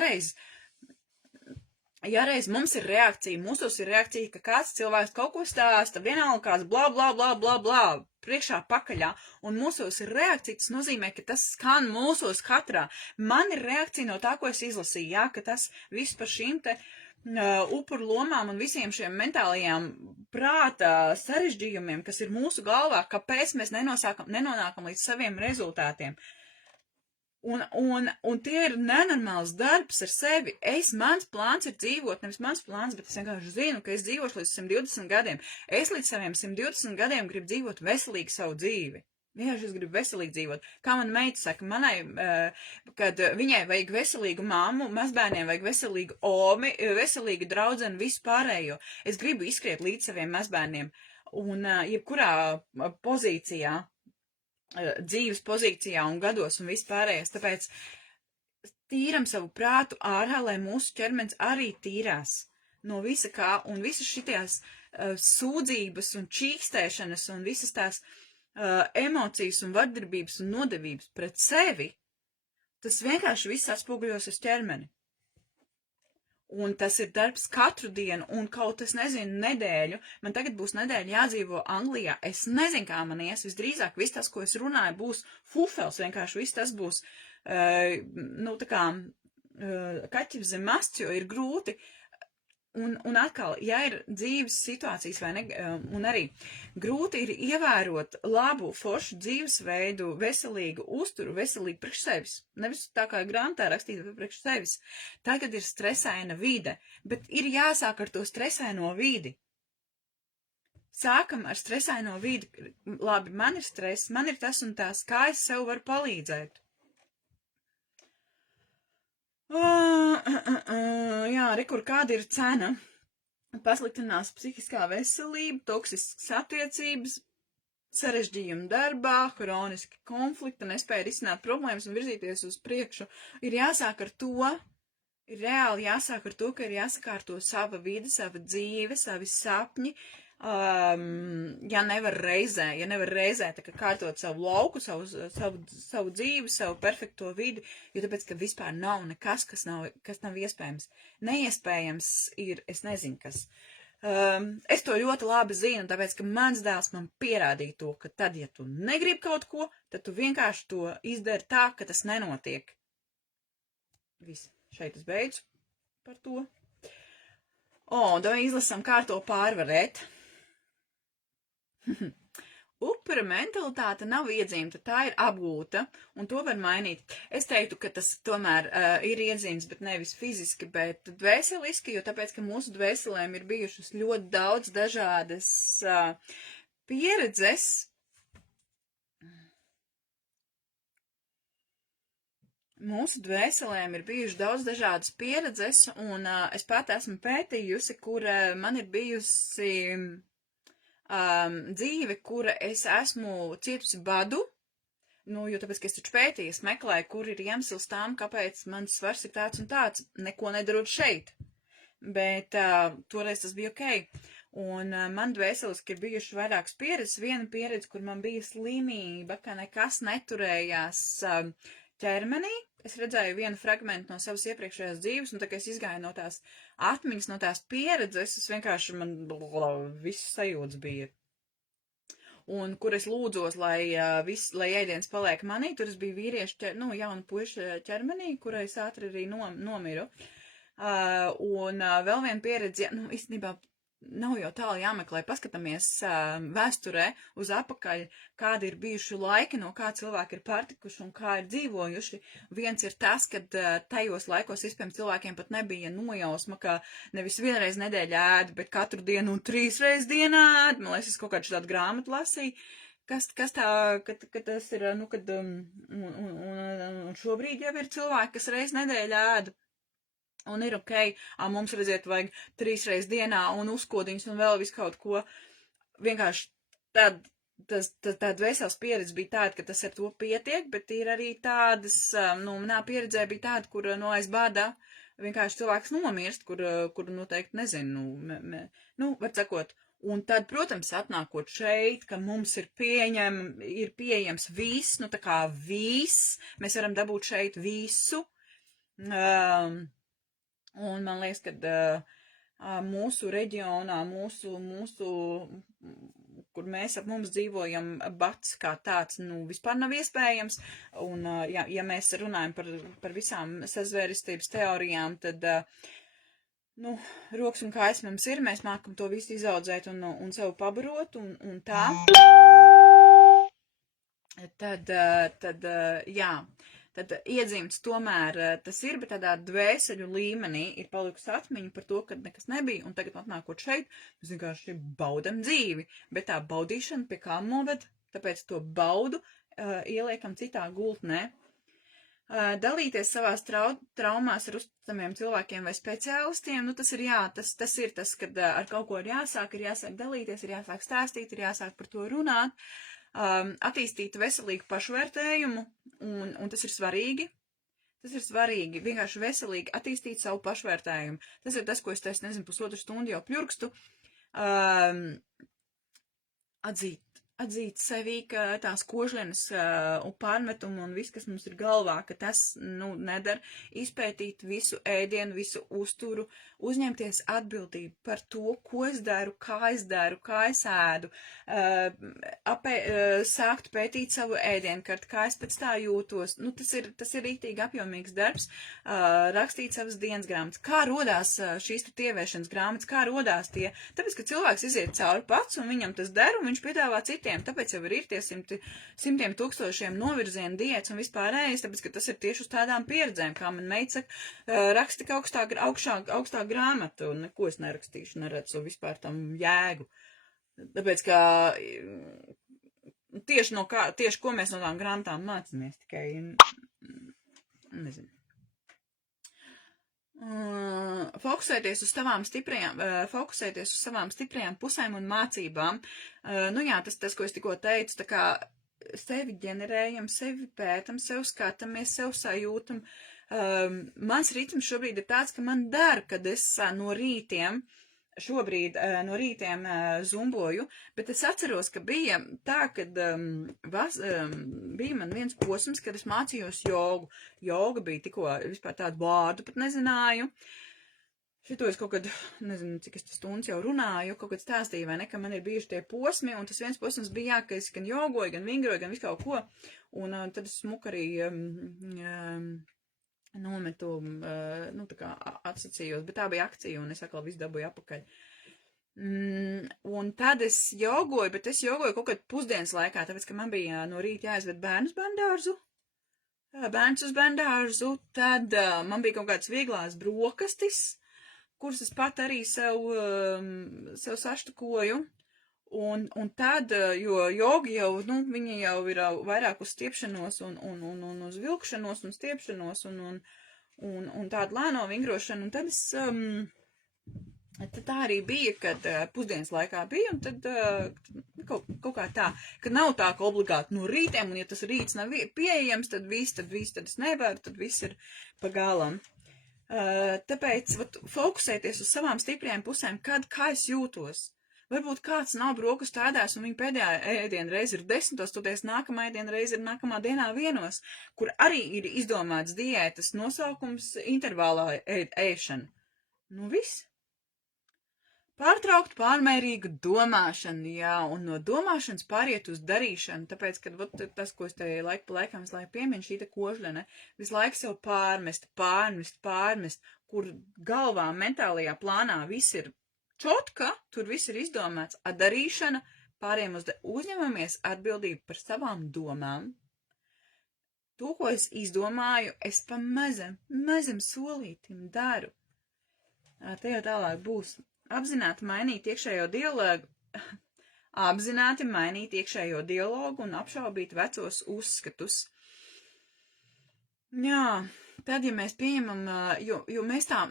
reiz mums ir reakcija, mūsos ir reakcija, ka kāds cilvēks kaut ko stāsta, vienalga kāds blā, blā, blā, blā, blā, priekšā pakaļā, un mūsos ir reakcija, tas nozīmē, ka tas skan mūsos katrā. Man ir reakcija no tā, ko es izlasīju, ka tas viss par šīm te upuru lomām un visiem šiem mentālajām prāta sarežģījumiem, kas ir mūsu galvā, kāpēc mēs nenonākam līdz saviem rezultātiem. Un tie ir nenormāls darbs ar sevi. Mans plāns ir dzīvot, nevis mans plāns, bet es vienkārši zinu, ka es dzīvošu līdz 120 gadiem. Es līdz saviem 120 gadiem gribu dzīvot veselīgi savu dzīvi. Vienkārši es gribu veselīgi dzīvot. Kā man meita saka, kad viņai vajag veselīgu mammu, mazbērniem vajag veselīgu omi, veselīgu draudzeni, visu pārējo. Es gribu izskriet līdz saviem mazbērniem. Un jebkurā pozīcijā, dzīves pozīcijā un gados un vispārējais, tāpēc tīram savu prātu ārā, lai mūsu ķermenis arī tīrās no visa kā, un visas šitās sūdzības un čīkstēšanas un visas tās emocijas un vardarbības un nodevības pret sevi, tas vienkārši viss atspoguļos uz ķermeni. Un tas ir darbs katru dienu, un kaut, es nezinu, nedēļu. Man tagad būs nedēļa jādzīvo Anglijā. Es nezinu, kā man ies. Visdrīzāk viss tas, ko es runāju, būs fufels. Vienkārši viss tas būs, kaķis zem masts, jo ir grūti Un atkal, ja ir dzīves situācijas vai ne, un arī grūti ir ievērot labu, foršu dzīvesveidu, veselīgu uzturu, veselīgu priekš sevis. Nevis tā kā grāmatā rakstīta, bet priekš sevis. Tagad ir stresaina vide, bet ir jāsāk ar to stresaino vidi. Sākam ar stresaino vidi. Labi, man ir stress, man ir tas un tās, kā es sev varu palīdzēt. Jā, rekur, kāda ir cena? Pasliktinās psihiskā veselība, toksiskas attiecības, sarežģījumi darbā, hroniski konflikti, nespēja risināt problēmas un virzīties uz priekšu. Ir jāsāk ar to, ir reāli jāsāk ar to, ka ir jāsakārto sava vide, sava dzīve, savi sapņi, ja nevar reizē tā kā kārtot savu lauku, savu dzīvi, savu perfekto vidi, jo tāpēc, ka vispār nav nekas, kas nav iespējams. Neiespējams ir, es nezinu, kas. Es to ļoti labi zinu, tāpēc, ka mans dēls man pierādīja to, ka tad, ja tu negribi kaut ko, tad tu vienkārši to izdari tā, ka tas nenotiek. Viss, šeit es beidzu par to. Tad izlasam, kā to pārvarēt. Upura mentalitāte nav iedzīmta, tā ir apgūta, un to var mainīt. Es teiktu, ka tas tomēr ir iedzīmts, bet nevis fiziski, bet dvēseliski, jo tāpēc, ka mūsu dvēselēm ir bijušas ļoti daudz dažādas pieredzes. Mūsu dvēselēm ir bijušas daudz dažādas pieredzes, un es pat esmu pētījusi, kur man ir bijusi dzīve, kura es esmu cietusi badu, jo tāpēc, ka es taču pētīju, es meklēju, kur ir iemesls tām, kāpēc mans svars ir tāds un tāds, neko nedarot šeit. Bet toreiz tas bija ok. Un man dvēseliski ir bijuši vairākas pieredzes. Viena pieredze, kur man bija slimība, ka nekas neturējās ķermenī. Es redzēju vienu fragmentu no savas iepriekšējās dzīves, un tā kā es izgāju no tās atmiņas, no tās pieredzes, es vienkārši viss sajūts bija. Un kur es lūdzos, lai ēdiens paliek manī, tur es biju vīriešu, jaunu puišu ķermenī, kurai es ātri arī nomiru. Un vēl viena pieredze, īstenībā nav jau tālu jāmeklē, paskatāmies vēsturē uz apakaļ, kādi ir bijuši laiki, no kā cilvēki ir pārtikuši un kā ir dzīvojuši. Viens ir tas, kad tajos laikos, iespējams, cilvēkiem pat nebija nojausma, ka nevis vienreiz nedēļā ēd, bet katru dienu un 3 reizes dienā ēd. Man liekas, es kaut kādu tādu grāmatu lasīju. Kas tā, kad tas ir, un šobrīd jau ir cilvēki, kas reiz nedēļā ēd. Un ir ok, mums redziet, vajag 3 reizes dienā un uzkodiņus un vēl visu kaut ko. Vienkārši tā dvēseles pieredze bija tāda, ka tas ar to pietiek, bet ir arī tādas, manā pieredzē bija tāda, kur aiz bada vienkārši cilvēks nomirst, kur noteikti nezinu, var sakot. Un tad, protams, atnākot šeit, ka mums ir pieejams viss, tā kā viss, mēs varam dabūt šeit visu. Un man liekas, ka mūsu reģionā, kur mēs ap mums dzīvojam, bats kā tāds, vispār nav iespējams. Un, ja mēs runājam par visām sazvērestības teorijām, tad, rokas un kājas mums ir, mēs mākam to visu izaudzēt un sev pabarot un tā. Tad iedzimts tomēr tas ir, bet tādā dvēseļu līmenī ir palikusi atmiņa par to, ka nekas nebija, un tagad atnākot šeit, mēs vienkārši baudam dzīvi, bet tā baudīšana pie kā noved, tāpēc to baudu ieliekam citā gultnē. Dalīties savās traumās ar uzticamiem cilvēkiem vai speciālistiem, tas ir tas, kad ar kaut ko ir jāsāk dalīties, ir jāsāk stāstīt, ir jāsāk par to runāt. Attīstīt veselīgu pašvērtējumu, un tas ir svarīgi. Tas ir svarīgi, vienkārši veselīgi attīstīt savu pašvērtējumu. Tas ir tas, ko es nezinu, 1,5 stundu jau pļurkstu. Atzīt atzīt sevī, ka tās kožlenes un pārmetumi un viss, kas mums ir galvā, ka tas, nedara, izpētīt visu ēdienu, visu uzturu, uzņemties atbildību par to, ko es daru, kā es ēdu, sākt pētīt savu ēdienkarti, kā es pēc tā jūtos. Tas ir rītīgi apjomīgs darbs, rakstīt savas dienas grāmatas. Kā rodās šīs tieviešanas grāmatas, kā rodās tie? Tāpēc, ka cilvēks iziet cauri pats un viņam tas der un viņš piedāvā citiem. Tāpēc jau ir tie simtiem tūkstošiem novirzienu diētas un vispārējais, tāpēc, ka tas ir tieši uz tādām pieredzēm, kā man meita saka, raksta tik augstā grāmata, un neko es nerakstīšu, neredzu vispār tam jēgu. Tāpēc, ka tieši ko mēs no tām grāmatām mācāmies, tikai, nezinu. Fokusēties uz savām stiprajām pusēm un mācībām. Tas, ko es tikko teicu, tā kā sevi ģenerējam, sevi pētam, sev skatāmies, sev sajūtam. Mans ritms šobrīd ir tāds, ka man dara, kad es no rītiem zumboju, bet es atceros, ka bija tā, kad bija man viens posms, kad es mācījos jogu. Joga bija tikko, vispār tādu vārdu pat nezināju. Šito es kaut kad, nezinu, cik es stundas jau runāju, kaut kad stāstīju, vai ne, ka man ir bijuši tie posmi, un tas viens posms bija, ka es gan jogoju, gan vingroju, gan visu kaut ko, un tad es smuku arī nometu, tā kā atsacījos, bet tā bija akcija, un es atkal visu dabūju apakaļ. Un tad es jogoju, bet es jogoju kaut kad pusdienas laikā, tāpēc, ka man bija no rīta jāizved bērnus uz bērndārzu, tad man bija kaut kādas vieglās brokastis, kuras es pat arī sev saštukoju. Un tad, jo jogi jau, viņi jau ir vairāk uz stiepšanos un uz vilkšanos un stiepšanos un tādu lēno vingrošanu, un tad es, tad tā arī bija, kad pusdienas laikā bija, un tad kaut kā tā, kad nav tā, ka obligāti no rītiem, un ja tas rīts nav pieejams, tad viss, tad es nevaru, tad viss ir pagalam. Tāpēc, fokusēties uz savām stiprajām pusēm, kā es jūtos. Varbūt kāds nav brokastu ēdājis, un viņa pēdējā ēdiena reize ir 10, toties nākamā ēdiena reize ir nākamā dienā 1, kur arī ir izdomāts diētas nosaukums intervālā ēšana. Viss. Pārtraukt pārmērīgu domāšanu, jā, un no domāšanas pāriet uz darīšanu, tāpēc, ka tas, ko es te laiku pa laikam visu laiku pieminu, šī te kožlene, visu laiku sev pārmest, kur galvā, mentālajā plānā viss ir čotka, tur viss ir izdomāts, darīšana, pārējiem uzņemamies atbildību par savām domām. To, ko es izdomāju, es pa mazam solītim daru. Te jau tālāk būs apzināti mainīt iekšējo dialogu un apšaubīt vecos uzskatus. Jā, tad, ja mēs pieņemam, jo mēs tā...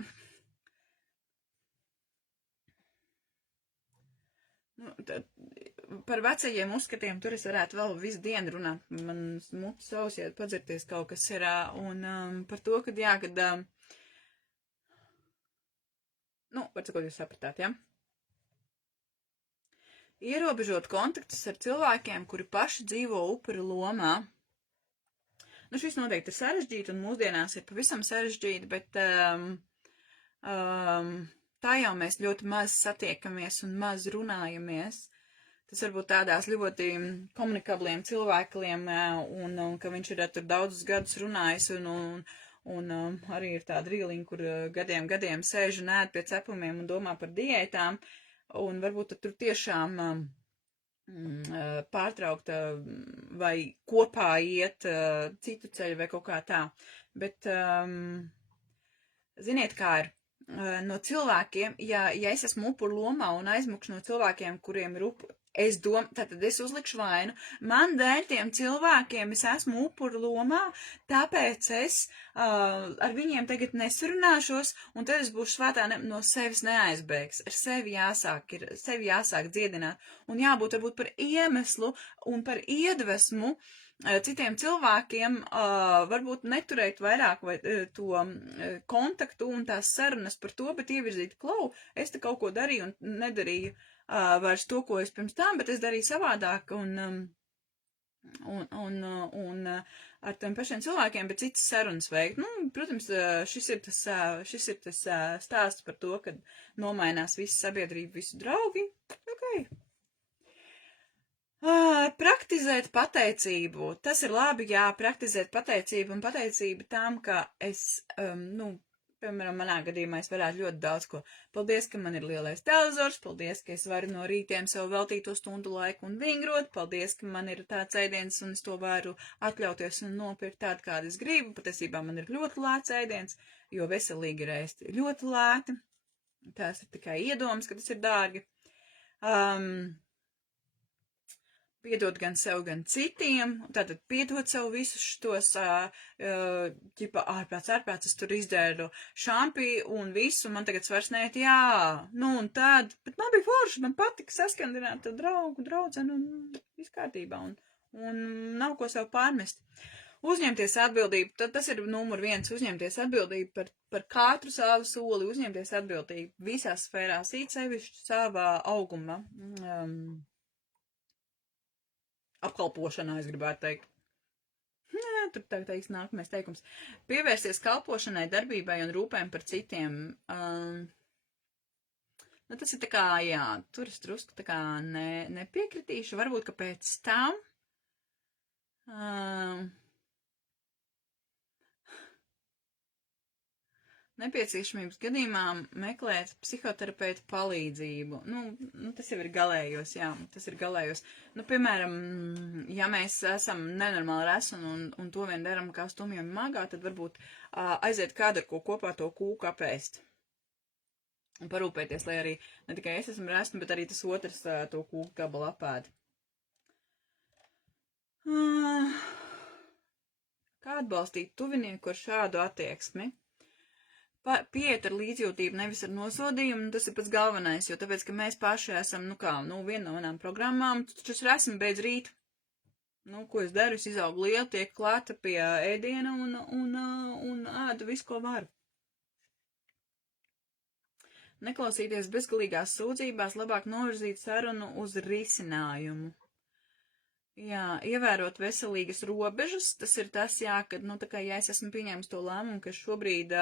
Par vecajiem uzskatiem tur es varētu vēl visu dienu runāt. Man mutes sausiet, padzirties kaut kas ir. Un par to, kad var sakot, jūs sapratāt, ja? Ierobežot kontaktus ar cilvēkiem, kuri paši dzīvo upuru lomā. Šis noteikti ir sarežģīti, un mūsdienās ir pavisam sarežģīti, bet tā jau mēs ļoti maz satiekamies un maz runājamies. Tas varbūt tādās ļoti komunikabliem cilvēkiem, un ka viņš ir tur daudzus gadus runājis, un arī ir tāda rīliņa, kur gadiem sēž un ēd pie cepumiem un domā par diētām, un varbūt tur tiešām pārtraukt vai kopā iet citu ceļu vai kaut kā tā. Bet, ziniet, kā ir. No cilvēkiem, ja es esmu upuru lomā un aizmukšu no cilvēkiem, kuriem ir tad es uzlikšu vainu. Man dēļ tiem cilvēkiem es esmu upuru lomā, tāpēc es ar viņiem tagad nesurunāšos, un tad es būšu svētā no sevis neaizbēgs. Ar sevi jāsāk dziedināt, un jābūt varbūt par iemeslu un par iedvesmu citiem cilvēkiem varbūt neturēt vairāk to kontaktu un tās sarunas par to, bet ievirzīt, es te kaut ko darīju un nedarīju vairs to, ko es pirms tam, bet es darīju savādāk un ar tiem pašiem cilvēkiem, bet citas sarunas veikt. Nu, protams, šis ir tas stāsts par to, kad nomainās visa sabiedrība, visu draugi. Okay. Praktizēt pateicību. Tas ir labi, jā, praktizēt pateicību un pateicību tam, ka es, piemēram, manā gadījumā es varētu ļoti daudz ko. Paldies, ka man ir lielais televizors, paldies, ka es varu no rītiem sev veltīt to stundu laiku un vingrot, paldies, ka man ir tāds ēdiens un es to varu atļauties un nopirkt tādu, kādu es gribu. Patiesībā man ir ļoti lēts ēdiens, jo veselīgi ir ēst ļoti lēti. Tās ir tikai iedomas, ka tas ir dārgi. Piedot gan sev, gan citiem, tātad piedot sev visus šitos, ārprāts, es tur izdēru šampiju un visu, man tagad svars neiet, jā, un tad, bet man bija forši, man patika saskandināt draudzeni un viss kārtībā, un nav ko sev pārmest. Uzņemties atbildību, tas ir numur 1, uzņemties atbildību par katru savu soli, uzņemties atbildību visās sfērās, it sevišķi savā auguma, apkalpošanā, es gribētu teikt. Tur teiks nākamais teikums. Pievērsties kalpošanai, darbībai un rūpēm par citiem. Tas ir tā kā, jā, tur es drusku tā kā nepiekritīšu. Varbūt, ka pēc tam nepieciešamības gadījumā meklēt psihoterapeitu palīdzību. Tas jau ir galējos, jā, tas ir galējos. Piemēram, ja mēs esam nenormāli resi un to vien daram kā stumjam magā, tad varbūt aiziet kādu ar ko kopā to kūku apēst. Un parūpēties, lai arī ne tikai es esmu resni, bet arī tas otrs to kūku gabalu apēd. Kā atbalstīt tuvinieku ar šādu attieksmi? Pieiet ar līdzjūtību, nevis ar nosodījumu, tas ir pats galvenais, jo tāpēc, ka mēs paši esam, viena no manām programmām, taču es esmu beidz rīt. Ko es daru, es izaugu lielu, tiek klāta pie ēdiena un ēdu visu, ko varu. Neklausīties bezgalīgās sūdzībās, labāk novirzīt sarunu uz risinājumu. Jā, ievērot veselīgas robežas, tas ir tas, jā, kad, ja es esmu pieņēmis to lēmumu, ka šobrīd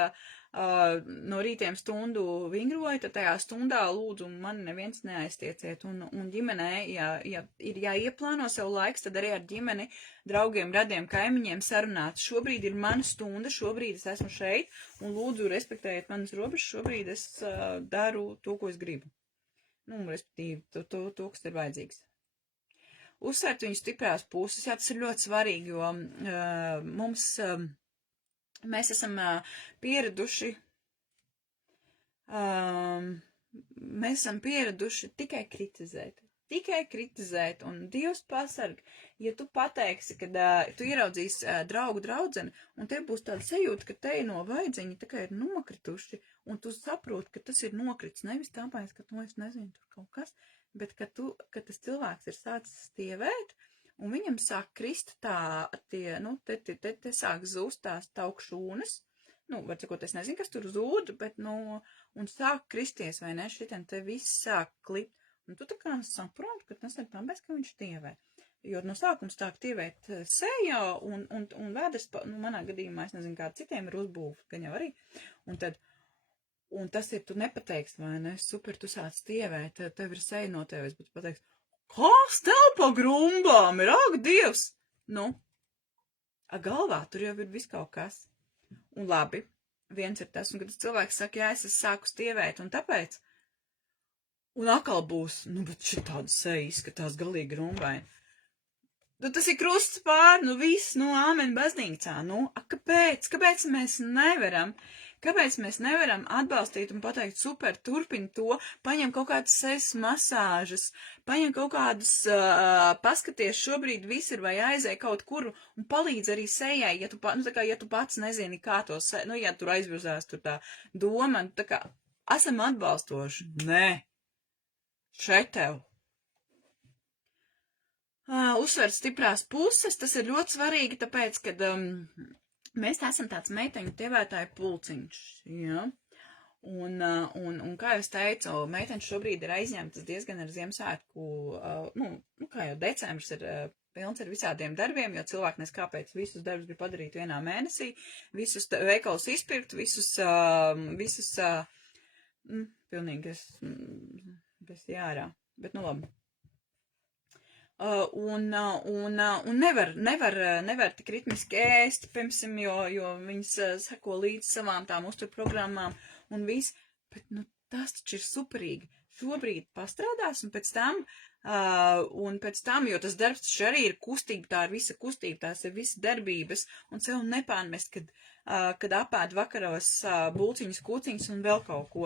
no rītiem stundu vingroju, tad tajā stundā lūdzu mani neviens neaiztieciet. Un ģimenē, ja ir jāieplāno sev laiks, tad arī ar ģimeni, draugiem, radiem, kaimiņiem sarunāt. Šobrīd ir mana stunda, šobrīd es esmu šeit, un lūdzu respektējiet manas robežas, šobrīd es daru to, ko es gribu. Respektīvi, to kas ir vajadzīgs. Uzsvērt viņu stiprās puses, jā, tas ir ļoti svarīgi, jo mēs esam pieraduši tikai kritizēt, un Dievs pasarg, ja tu pateiksi, kad tu ieraudzīsi draugu draudzeni, un te būs tāda sajūta, ka te no vaidziņi tikai ir nokrituši, un tu saproti, ka tas ir nokritis, nevis tāpēc, ka tu es nezinu, tur kaut kas, bet ka tas cilvēks ir sācis stievēt, un viņam sāk krist te sāk zūst tās taukšūnas, var sakot, es nezinu, kas tur zūd, bet, un sāk kristies, vai ne, šitien te viss sāk klipt, un tu tā kā saproti, ka tas ir tāpēc, ka viņš stievē. Jo no sākuma sāk tievēt sejā, un vēders, manā gadījumā, es nezinu, kā citiem ir uzbūvts, gan jau arī, un tas ir, tu nepateiksi, vai ne, super, tu sāc tievēt, tev ir seja no tevis, bet tu pateiksi, kas tev pa grumbām ir, ak, Dievs! Galvā tur jau ir viss kaut kas. Un labi, viens ir tas, un kad tas cilvēks saka, jā, es sāku stievēt, un tāpēc, un atkal būs, bet šitāda seja izskatās galīgi grumbaini. Tas ir krusts pār, viss, āmen baznīcā, kāpēc mēs nevaram? Kāpēc mēs nevaram atbalstīt un pateikt, super, turpini to, paņem kaut kādas sejas masāžas, paņem kaut kādus, paskaties, šobrīd viss ir vai aizēj kaut kur un palīdz arī sejai, ja tu pats nezini, kā to seju, ja tur aizvirzās tur tā doma, esam atbalstoši. Nē, šeit tev. Uzsvērt stiprās puses, tas ir ļoti svarīgi, tāpēc, kad mēs esam tāds meiteņu tievētāju pulciņš, jā, Un kā jau es teicu, meitenes šobrīd ir aizņemtas diezgan ar Ziemassvētku, kā jau decembris ir pilns ar visādiem darbiem, jo cilvēki nes kāpēc visus darbus grib padarīt vienā mēnesī, visus veikalus izpirkt, pilnīgi bez jārā, bet nu labi. Un nevar tik ritmiski ēst, piemēram, jo viņas seko līdz savām tām uzturprogrammām un viss, bet, nu, tas taču ir superīgi. Šobrīd pastrādās un pēc tam, jo tas darbs taču arī ir kustība, tā ir visa kustība, tās ir visas darbības, un sev nepārmest, kad apēd vakaros bulciņas, kūciņas un vēl kaut ko.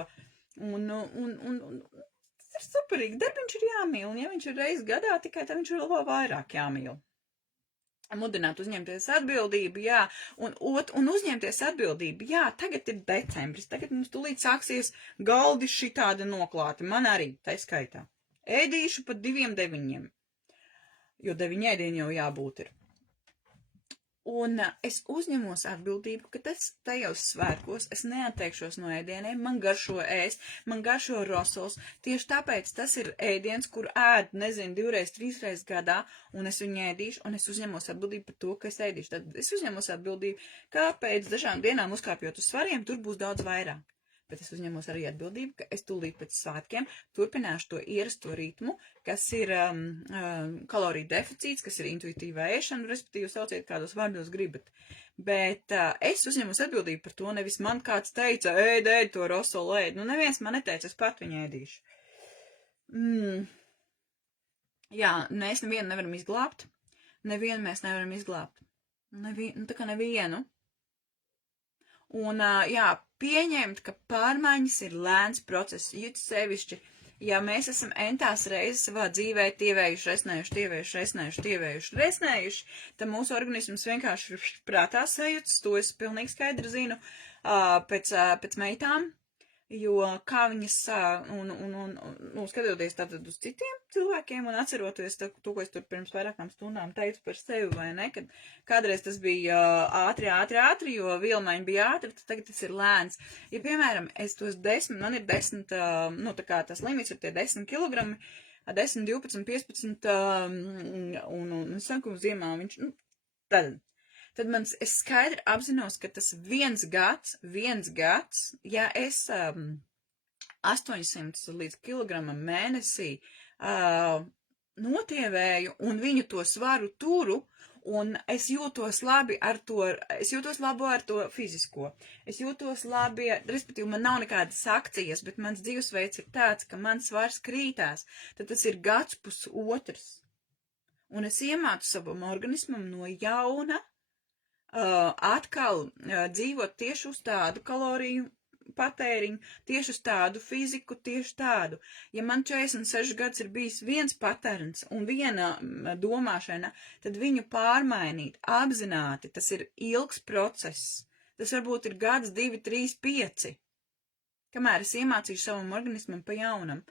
Un tas ir superīgi. Darbiņš ir jāmīl, un ja viņš ir reiz gadā, tikai tad viņš ir vēl vairāk jāmīl. Mudināt uzņemties atbildību, jā, un uzņemties atbildību, jā, tagad ir decembris, tagad mums tūlīt sāksies galdi šitādi noklāti, man arī, tā skaitā. Ēdīšu pat 2:09, jo 9 ēdienu jau jābūt ir. Un es uzņemos atbildību, ka tajos svētkos es neatteikšos no ēdieniem, man garšo ēst, man garšo rosols, tieši tāpēc tas ir ēdiens, kur ēd, 2, 3 gadā, un es viņu ēdīšu, un es uzņemos atbildību par to, ka es ēdīšu. Tad es uzņemos atbildību, ka pēc dažām dienām uzkāpjot uz svariem, tur būs daudz vairāk. Bet es uzņemos arī atbildību, ka es tūlīt pēc svētkiem turpināšu to ierasto ritmu, kas ir kaloriju deficīts, kas ir intuitīvā ēšana, respektīvi sauciet kādos vārdos gribat. Bet es uzņemos atbildību par to, nevis man kāds teica, ēd to rosolu ēd. Nu, neviens man neteica, es pat viņu ēdīšu. Jā, mēs nevienu nevaram izglābt. Nevienu mēs nevaram izglābt. Tā kā nevienu. Un, jā, pieņemt, ka pārmaiņas ir lēns process, jūt sevišķi, ja mēs esam entās reizes savā dzīvē tievējuši, resnējuši, tad mūsu organisms vienkārši prātā sajūtas, to es pilnīgi skaidri zinu, pēc meitām, jo kā viņas, skatoties tātad uz citiem cilvēkiem un atceroties to, ko es tur pirms vairākām stundām teicu par sevi, vai ne, kad kādreiz tas bija ātri, jo vielmaiņa bija ātri, tad tagad tas ir lēns. Ja, piemēram, man ir 10, tā kā tas limits ir tie 10 kilogrami, 10, 12, 15, un saku, ziemā viņš, tad es skaidri apzinos, ka tas viens gads, ja es 800 līdz kilogramam mēnesī notievēju un viņu to svaru turu, un es jūtos labi ar to, ar to fizisko. Es jūtos labi, respektīvi man nav nekādas akcijas, bet mans dzīvesveids ir tāds, ka mans svars krītās, tad tas ir gads pusotrs. Un es iemācu savam organismam no jauna atkal dzīvot tieši uz tādu kaloriju patēriņu, tieši uz tādu fiziku, tieši tādu. Ja man 46 gads ir bijis viens patērns un viena domāšana, tad viņu pārmainīt apzināti, tas ir ilgs process. Tas varbūt ir gads, 2, 3, 5, kamēr es iemācīšu savam organismam pa jaunam.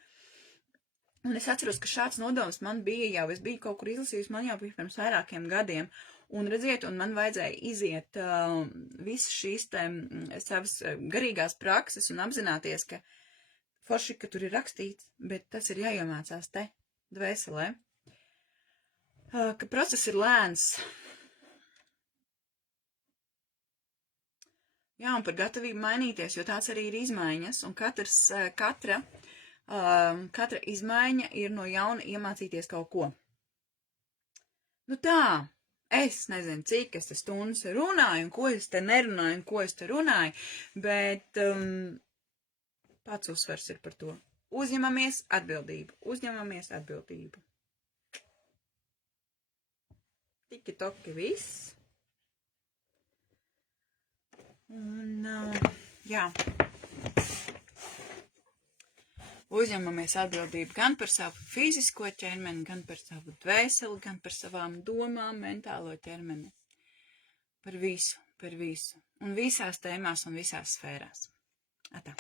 Un es atceros, ka šāds nodoms man bija jau, es biju kaut kur izlasījusi, man jau bija pirms vairākiem gadiem, un redziet, un man vajadzēja iziet visas šīs savas garīgās prakses un apzināties, ka forši, ka tur ir rakstīts, bet tas ir jāiemācās te, dvēselē, ka process ir lēns. Jā, un par gatavību mainīties, jo tāds arī ir izmaiņas, un katra izmaiņa ir no jauna iemācīties kaut ko. Nu tā, es nezinu, cik es te stundas runāju, un ko es te nerunāju, un ko es te runāju, bet pats uzsvers ir par to. Uzņemamies atbildību. Tiki toki viss. Un, jā. Uzņemamies atbildību gan par savu fizisko ķermeni, gan par savu dvēseli, gan par savām domām, mentālo ķermeni. Par visu. Un visās tēmās un visās sfērās. Atā.